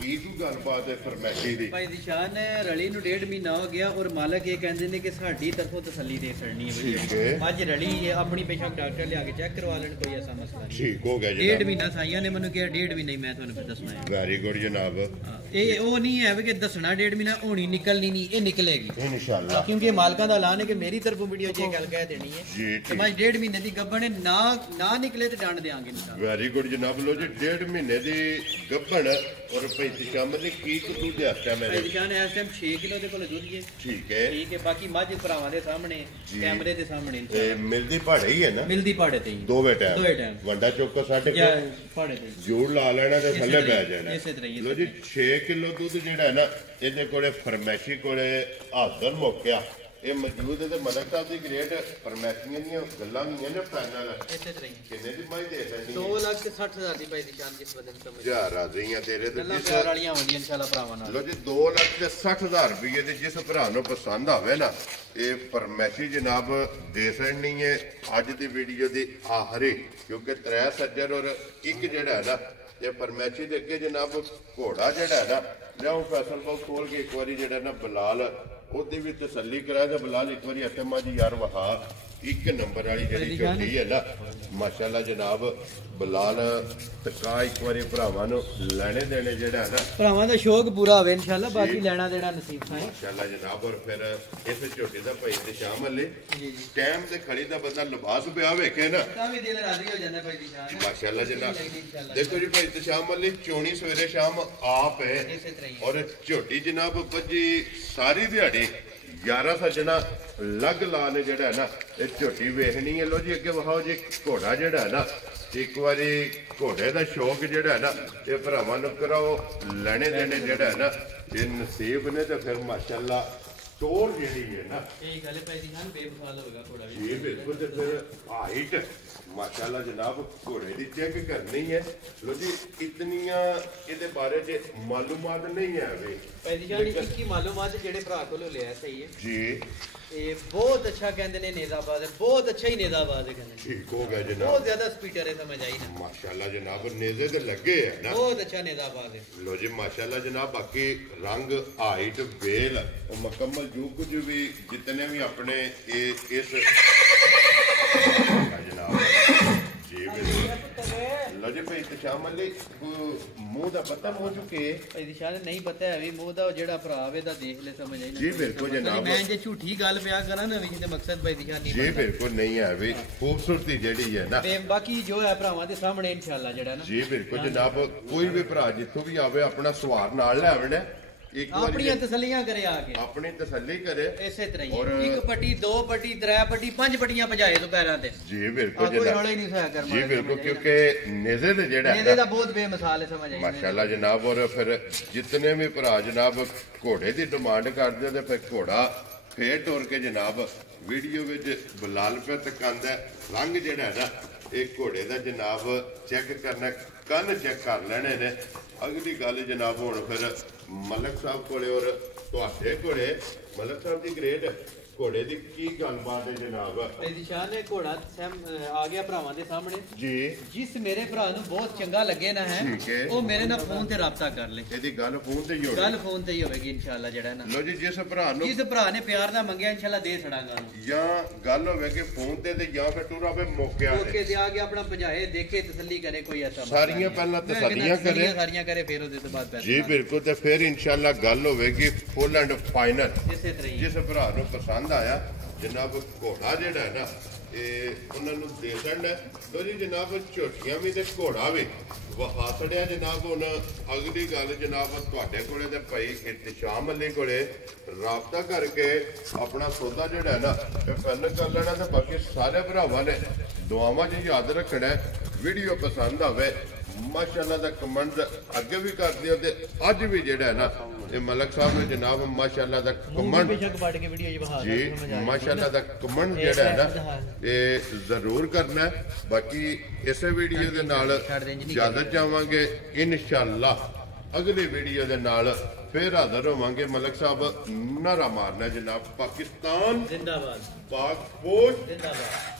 ਕੀ ਤੂੰ ਗੱਲਬਾਤ ਹੈ ਫਰਮਾਇਸ਼ੀ ਦੀ ਭਾਈ ਦਿਸ਼ਾਨ ਰਲੀ ਨੂੰ 1.5 ਮਹੀਨਾ ਹੋ ਗਿਆ ਔਰ ਮਾਲਕ ਇਹ ਕਹਿੰਦੇ ਨੇ ਕਿ ਸਾਡੀ ਤਰਫੋਂ ਤਸੱਲੀ ਦੇ ਛੜਨੀ ਹੈ ਠੀਕ ਹੈ ਅੱਜ ਰਲੀ ਹੈ ਆਪਣੀ ਬੇਸ਼ੱਕ ਡਾਕਟਰ ਲਿਆ ਕੇ ਚੈੱਕ ਕਰਵਾ ਲੈਣ ਕੋਈ ਐਸਾ ਮਸਲਾ ਨਹੀਂ ਠੀਕ ਹੋ ਗਿਆ ਜੀ 1.5 ਮਹੀਨਾ ਸਾਈਆਂ ਨੇ ਮੈਨੂੰ ਕਿਹਾ 1.5 ਮਹੀਨੇ ਮੈਂ ਤੁਹਾਨੂੰ ਫਿਰ ਦੱਸਣਾ ਹੈ ਵੈਰੀ ਗੁੱਡ ਜਨਾਬ ਇਹ ਉਹ ਨਹੀਂ ਹੈ ਕਿ ਦੱਸਣਾ 1.5 ਮਹੀਨਾ ਹੋਣੀ ਨਿਕਲਣੀ ਨਹੀਂ ਇਹ ਨਿਕਲੇਗੀ ਇਨਸ਼ਾਅੱਲਾ ਕਿਉਂਕਿ ਮਾਲਕਾਂ ਦਾ ਐਲਾਨ ਹੈ ਕਿ ਮੇਰੀ ਤਰਫੋਂ ਵੀਡੀਓ 'ਚ ਇਹ ਗੱਲ ਕਹਿ ਦੇਣੀ ਹੈ ਜੀ ਕਿ ਮੈਂ 1.5 ਮਹੀਨੇ ਦੀ ਗੱਬਣ ਨਾ ਨਿਕਲੇ ਤੇ ਡੰਡ ਦੇਾਂਗੇ ਇਨਸ਼ਾਅੱਲਾ ਵੈਰੀ ਗੁੱਡ ਜਨਾਬ ਲੋ ਜੀ 1.5 ਮਹੀਨੇ ਦੀ ਗੱਭਣ ਔਰ ਪੈਂਤੀ ਸ਼ਾਮ ਦੀ ਕੀ ਕੁ ਦੇ ਹੱਥਾਂ ਮੇਰੇ ਨਿਸ਼ਾਨ ਇਸ ਟਾਈਮ 6 ਕਿਲੋ ਦੇ ਕੋਲ ਦੁੱਧ ਜੇ ਠੀਕ ਹੈ ਬਾਕੀ ਮੱਝ ਭਰਾਵਾਂ ਦੇ ਸਾਹਮਣੇ ਕੈਮਰੇ ਦੇ ਸਾਹਮਣੇ ਇਹ ਮਿਲਦੀ ਭਾੜੇ ਹੀ ਹੈ ਨਾ ਮਿਲਦੀ ਭਾੜੇ ਤੇ ਹੀ ਦੋਵੇਂ ਟਾਈਮ ਵੰਡਾ ਚੋਕੋ ਸਾਡੇ ਕੋਲ ਭਾੜੇ ਤੇ ਜੋੜ ਲਾ ਲੈਣਾ ਤੇ ਥੱਲੇ ਪੈ ਜਾਣਾ ਇਸੇ ਤਰ੍ਹਾਂ ਹੀ ਲੋ ਜੀ 6 ਕਿਲੋ ਦੁੱਧ ਜਿਹੜਾ ਹੈ ਨਾ ਇਹਦੇ ਕੋਲੇ ਫਰਮੈਸ਼ੀ ਕੋਲੇ ਹਾਜ਼ਰ ਮੁੱਕਿਆ ਇਹ ਮੌਜੂਦ ਹੈ ਤੇ ਮਲਕ ਸਾਹਿਬ ਦੀ ਗ੍ਰੇਡ ਫਰਮੈਸ਼ੀਆਂ ਦੀਆਂ ਗੱਲਾਂ ਨਹੀਂ ਨੇ ਫਾਈਨਲ ਇਸੇ ਤਰ੍ਹਾਂ ਹੀ ਕਿੰਨੇ ਦੀ ਮਾਈ ਦੇ ਸਕਦੀ 2,60,000 ਦੀ ਭਾਈ ਦੀ ਸ਼ਾਨ ਜਿਸ ਬੰਦੇ ਨੂੰ ਸਮਝ ਜਾ ਰਾਜ਼ੀਆਂ ਤੇਰੇ ਤੇ ਗੱਲਾਂ ਪਿਆਰ ਵਾਲੀਆਂ ਹੁੰਦੀਆਂ ਇਨਸ਼ਾਅੱਲਾ ਭਰਾਵਾਂ ਨਾਲ ਲੋ ਜੀ 2,60,000 ਰੁਪਏ ਦੇ ਜਿਸ ਭਰਾ ਨੂੰ ਪਸੰਦ ਆਵੇ ਨਾ ਇਹ ਫਰਮੈਸ਼ੀ ਜਨਾਬ ਦੇ ਸਕਣੀ ਹੈ ਅੱਜ ਦੀ ਵੀਡੀਓ ਦੀ ਆਖਰੀ ਕਿਉਂਕਿ 3 ਸੱਜਰ ਔਰ ਇੱਕ ਜਿਹੜਾ ਹੈ ਨਾ ਇਹ ਫਰਮੈਸ਼ੀ ਦੇ ਅੱਗੇ ਜਨਾਬ ਘੋੜਾ ਜਿਹੜਾ ਹੈ ਨਾ ਲਿਆਓ ਫੈਸਲ ਬਾਉ ਖੋਲ ਕੇ ਇੱਕ ਵਾਰੀ ਜਿਹੜਾ ਨਾ ਬਲਾਲ ਉਹਦੀ ਵੀ ਤਸੱਲੀ ਕਰਾ ਤੇ ਬਲਾਲ ਇੱਕ ਵਾਰੀ ਅਤਮਾ ਜੀ ਯਾਰ ਵਹਾ ਇੱਕ ਨੰਬਰ ਵਾਲੀ ਜਿਹੜੀ ਝੋਟੀ ਹੈ ਨਾ ਮਾਸ਼ਾਅੱਲਾ ਜਨਾਬ ਬਲਾਲ ਤਕਾ ਇੱਕ ਵਾਰੀ ਭਰਾਵਾਂ ਨੂੰ ਲੈਣੇ ਦੇਣੇ ਜਿਹੜਾ ਹੈ ਨਾ ਭਰਾਵਾਂ ਦਾ ਸ਼ੌਕ ਪੂਰਾ ਹੋਵੇ ਇਨਸ਼ਾਅੱਲਾ ਬਾਕੀ ਲੈਣਾ ਦੇਣਾ ਨਸੀਬ ਹੈ ਮਾਸ਼ਾਅੱਲਾ ਜਨਾਬ ਔਰ ਫਿਰ ਇਸ ਝੋਟੀ ਦਾ ਭਾਈ ਤੇ ਸ਼ਾਮ ਵਾਲੇ ਟਾਈਮ ਤੇ ਖੜੀ ਦਾ ਬੰਦਾ ਲਿਬਾਸ ਪਿਆ ਵੇਖੇ ਨਾ ਤਾਂ ਵੀ ਦਿਲ ਰਾਜ਼ੀ ਹੋ ਜਾਂਦਾ ਭਾਈ ਦੀ ਸ਼ਾਨ ਮਾਸ਼ਾਅੱਲਾ ਜਨਾਬ ਦੇਖੋ ਜੀ ਭਾਈ ਤੇ ਸ਼ਾਮ ਵਾਲੀ ਚੋਣੀ ਸਵੇਰੇ ਸ਼ਾਮ ਆਪ ਹੈ ਇਸੇ ਤਰ੍ਹਾਂ ਹੀ ਔਰ ਝੋਟੀ ਜਨਾਬ ਭੱਜੀ ਸਾਰੀ ਦਿਹਾੜੀ 11 ਸੱਜਣਾ ਲੱਗ ਲਾ ਨੇ ਜਿਹੜਾ ਨਾ ਇਹ ਝੋਟੀ ਵੇਖਣੀ ਹੈ ਲੋ ਜੀ ਅੱਗੇ ਵਹਾਓ ਜੀ ਘੋੜਾ ਜਿਹੜਾ ਹੈ ਨਾ ਇੱਕ ਵਾਰੀ ਘੋੜੇ ਦਾ ਸ਼ੌਕ ਜਿਹੜਾ ਹੈ ਨਾ ਇਹ ਭਰਾਵਾਂ ਨੂੰ ਕਰਾਓ ਲੈਣੇ ਦੇਣੇ ਜਿਹੜਾ ਹੈ ਨਾ ਇਹ ਨਸੀਬ ਨੇ ਤੇ ਫਿਰ ਮਾਸ਼ਾਅੱਲਾ ਟੋਰ ਜਿਹੜੀ ਹੈ ਨਾ ਇਹ ਗੱਲ ਭਾਈ ਦੀ ਸ਼ਾਨ ਬੇਮਿਸਾਲ ਹੋਵੇਗਾ ਘੋੜਾ ਵੀ ਇਹ ਬਿਲਕੁਲ ਤੇ ਫਿਰ ਹਾਈਟ ਮਾਸ਼ਾਅੱਲਾ ਜਨਾਬ ਘੋੜੇ ਦੀ ਚੈੱਕ ਕਰਨੀ ਹੈ ਲੋ ਜੀ ਇਤਨੀਆਂ ਇਹਦੇ ਬਾਰੇ ਚ ਮਾਲੂਮਾਤ ਨਹੀਂ ਹੈ ਵੇ ਭਾਈ ਦੀ ਸ਼ਾਨ ਇੱਕ ਹੀ ਮਾਲੂਮਾਤ ਜਿਹੜੇ ਭਰਾ ਕੋਲੋਂ ਲਿਆ ਸਹੀ ਹੈ ਜੀ ਇਹ ਬਹੁਤ ਅੱਛਾ ਕਹਿੰਦੇ ਨੇ ਨੇਜ਼ਾਬਾਜ਼ ਹੈ ਬਹੁਤ ਅੱਛਾ ਹੀ ਨੇਜ਼ਾਬਾਜ਼ ਹੈ ਕਹਿੰਦੇ ਠੀਕ ਹੋ ਗਿਆ ਬਹੁਤ ਜਨਾਬ ਜ਼ਿਆਦਾ ਸਪੀਡਰ ਹੈ ਸਮਝ ਆਈ ਨਾ ਮਾਸ਼ਾਅੱਲਾ ਜਨਾਬ ਨੇਜ਼ੇ ਤੇ ਲੱਗੇ ਹੈ ਨਾ ਬਹੁਤ ਅੱਛਾ ਨੇਜ਼ਾਬਾਜ਼ ਹੈ ਲੋ ਲੋ ਜੀ ਮਾਸ਼ਾਅੱਲਾ ਜਨਾਬ ਬਾਕੀ ਰੰਗ ਹਾਈਟ ਬੇਲ ਉਹ ਮੁਕੰਮਲ ਜੋ ਕੁਝ ਵੀ ਜਿਤਨੇ ਵੀ ਆਪਣੇ ਇਹ ਇਸ ਜਨਾਬ ਜੀ ਲੋ ਜੀ ਭਾਈ ਤਸ਼ਾਮ ਅਲੀ ਮੂੰਹ ਦਾ ਪਤਾ ਹੋ ਚੁੱਕੇ ਇਹਦੀ ਸ਼ਾਨ ਨਹੀਂ ਪਤਾ ਹੈ ਵੀ ਮੂੰਹ ਦਾ ਜਿਹੜਾ ਭਰਾ ਆਵੇ ਦਾ ਦੇਖ ਲੈ ਸਮਝ ਆਈ ਨਾ ਜੀ ਬਿਲਕੁਲ ਜਨਾਬ ਮੈਂ ਜੇ ਝੂਠੀ ਗੱਲ ਪਿਆ ਕਰਾਂ ਨਾ ਵੀ ਤੇ ਮਕਸਦ ਭਾਈ ਦੀ ਸ਼ਾਨ ਨਹੀਂ ਜੀ ਬਿਲਕੁਲ ਨਹੀਂ ਹੈ ਵੀ ਖੂਬਸੂਰਤੀ ਜਿਹੜੀ ਹੈ ਨਾ ਤੇ ਬਾਕੀ ਜੋ ਹੈ ਭਰਾਵਾਂ ਦੇ ਸਾਹਮਣੇ ਇਨਸ਼ਾਅੱਲਾ ਜਿਹੜਾ ਨਾ ਜੀ ਬਿਲਕੁਲ ਜਨਾਬ ਕੋਈ ਵੀ ਭਰਾ ਜਿੱਥੋਂ ਵੀ ਆਵੇ ਆਪਣਾ ਸਵਾਰ ਨਾਲ ਲੈ ਆਵਣਾ ਇੱਕ ਵਾਰੀ ਆਪਣੀਆਂ ਤਸੱਲੀਆਂ ਕਰੇ ਆ ਕੇ ਆਪਣੀ ਤਸੱਲੀ ਕਰੇ ਇਸੇ ਤਰ੍ਹਾਂ ਹੀ ਇੱਕ ਪੱਟੀ ਦੋ ਪੱਟੀ ਤਰੇ ਪੱਟੀ ਪੰਜ ਪੱਟੀਆਂ ਭਜਾਏ ਤੋਂ ਪੈਰਾਂ ਤੇ ਜੀ ਬਿਲਕੁਲ ਕੋਈ ਰੌਲਾ ਹੀ ਨਹੀਂ ਸਾਇਆ ਕਰ ਜੀ ਬਿਲਕੁਲ ਕਿਉਂਕਿ ਨੇਜ਼ੇ ਤੇ ਜਿਹੜਾ ਇਹਦੇ ਦਾ ਬਹੁਤ ਬੇਮਿਸਾਲ ਹੈ ਸਮਝ ਆਈ ਮਾਸ਼ਾਅੱਲਾ ਜਨਾਬ ਔਰ ਫਿਰ ਜਿਤਨੇ ਵੀ ਭਰਾ ਜਨਾਬ ਘੋੜੇ ਦੀ ਡਿਮਾਂਡ ਕਰਦੇ ਤੇ ਫਿਰ ਘੋੜਾ ਫੇਰ ਟੋਰ ਕੇ ਜਨਾਬ ਵੀਡੀਓ ਵਿੱਚ ਬਲਾਲ ਪੇ ਤੱਕ ਆਂਦਾ ਰੰਗ ਜਿਹੜਾ ਹੈ ਨਾ ਇਹ ਘੋੜੇ ਦਾ ਜਨਾਬ ਚੈੱਕ ਕਰਨਾ ਕੰਨ ਚੈੱਕ ਕਰ ਲੈਣੇ ਨੇ ਅਗਲੀ ਗੱਲ ਜਨਾਬ ਹੁਣ ਫਿਰ ਮਲਕ ਸਾਹਿਬ ਕੋਲੇ ਔਰ ਤੁਹਾਡੇ ਕੋਲੇ ਮਲਕ ਸਾਹਿਬ ਦੀ ਗ੍ਰੇਡ ਘੋੜੇ ਦੀ ਕੀ ਗੱਲਬਾਤ ਹੈ ਜਨਾਬ? ਇਹਦੀ ਸ਼ਾਨ ਹੈ ਘੋੜਾ ਆ ਗਿਆ ਭਰਾਵਾਂ ਦੇ ਸਾਹਮਣੇ ਜੀ। ਜਿਸ ਮੇਰੇ ਭਰਾ ਨੂੰ ਬਹੁਤ ਚੰਗਾ ਲੱਗੇ ਨਾ ਹੈ ਉਹ ਮੇਰੇ ਨਾਲ ਫੋਨ ਤੇ ਰਾਬਤਾ ਕਰ ਲੇ। ਇਹਦੀ ਗੱਲ ਫੋਨ ਤੇ ਹੀ ਹੋਵੇ? ਗੱਲ ਫੋਨ ਤੇ ਹੀ ਹੋਵੇਗੀ ਇਨਸ਼ਾਅੱਲਾ। ਜਿਹੜਾ ਨਾ ਲੋ ਜੀ, ਜਿਸ ਭਰਾ ਨੇ ਪਿਆਰ ਦਾ ਮੰਗਿਆ ਇਨਸ਼ਾਅੱਲਾ ਦੇ ਛੜਾਂਗਾ। ਜਾਂ ਗੱਲ ਹੋਵੇ ਕਿ ਫੋਨ ਤੇ ਜਾਂ ਫਿਰ ਟੂਰਾ ਵੇ ਮੌਕੇ ਤੇ ਆ ਗਿਆ ਆਪਣਾ ਭਜਾਏ ਦੇਖੇ ਤਸੱਲੀ ਕਰੇ ਕੋਈ ਐਸਾ ਸਾਰੀਆਂ ਪਹਿਲਾਂ ਤਸੱਲੀਆਂ ਕਰੇ ਫਿਰ ਉਹਦੇ ਤੋਂ ਬਾਅਦ ਜੀ ਬਿਲਕੁਲ। ਤੇ ਫਿਰ ਇਨਸ਼ਾਅੱਲਾ ਗੱਲ ਹੋਵੇਗੀ ਫੁੱਲ ਐਂਡ ਫਾਈਨਲ। ਇਸੇ ਤਰ੍ਹਾਂ ਜਿਸ ਭਰਾ ਨੂੰ ਪਸੰਦ ਆਇਆ ਜਨਾਬ ਘੋੜਾ ਜਿਹੜਾ ਹੈ ਨਾ ਇਹ ਉਹਨਾਂ ਨੂੰ ਦੇ ਦੇਣਾ। ਲੋ ਜੀ ਜਨਾਬ, ਝੋਟੀਆਂ ਵੀ ਤੇ ਘੋੜਾ ਵੀ ਵਹਾ ਛੜਿਆ ਜਨਾਬ। ਹੁਣ ਅਗਲੀ ਗੱਲ ਜਨਾਬ ਤੁਹਾਡੇ ਕੋਲੇ ਤੇ ਭਾਈ ਇਤਸ਼ਾਮ ਅਲੀ ਕੋਲੇ ਰਾਬਤਾ ਕਰਕੇ ਆਪਣਾ ਸੌਦਾ ਜਿਹੜਾ ਹੈ ਨਾ ਇਹ ਫਾਈਨਲ ਕਰ ਲੈਣਾ। ਤੇ ਬਾਕੀ ਸਾਰੇ ਭਰਾਵਾਂ ਨੇ ਦੁਆਵਾਂ 'ਚ ਯਾਦ ਰੱਖਣਾ। ਵੀਡੀਓ ਪਸੰਦ ਆਵੇ ਮਾਸ਼ਾਅੱਲਾ ਦਾ ਕਮੈਂਟ ਅੱਗੇ ਵੀ ਕਰਦੇ ਹੋ ਤੇ ਅੱਜ ਵੀ ਜਿਹੜਾ ਹੈ ਨਾ ਇਹ ਮਲਕ ਸਾਹਿਬ ਨੇ ਜਨਾਬ ਮਾਸ਼ਾਅੱਲਾ ਦਾ ਕਮੈਂਟ ਜੀ ਮਾਸ਼ਾਅੱਲਾ ਦਾ ਕਮੈਂਟ ਜਿਹੜਾ ਹੈ ਨਾ ਇਹ ਜ਼ਰੂਰ ਕਰਨਾ। ਬਾਕੀ ਇਸੇ ਵੀਡੀਓ ਦੇ ਨਾਲ ਇਜਾਜ਼ਤ ਚਾਹਾਂਗੇ। ਇਨਸ਼ਾਅੱਲਾ ਅਗਲੀ ਵੀਡੀਓ ਦੇ ਨਾਲ ਫਿਰ ਹਾਜ਼ਰ ਹੋਵਾਂਗੇ। ਮਲਕ ਸਾਹਿਬ ਨਾਰਾ ਮਾਰਨਾ ਜਨਾਬ, ਪਾਕਿਸਤਾਨ ਜ਼ਿੰਦਾਬਾਦ, ਪਾਕ ਫੌਜ ਜ਼ਿੰਦਾਬਾਦ।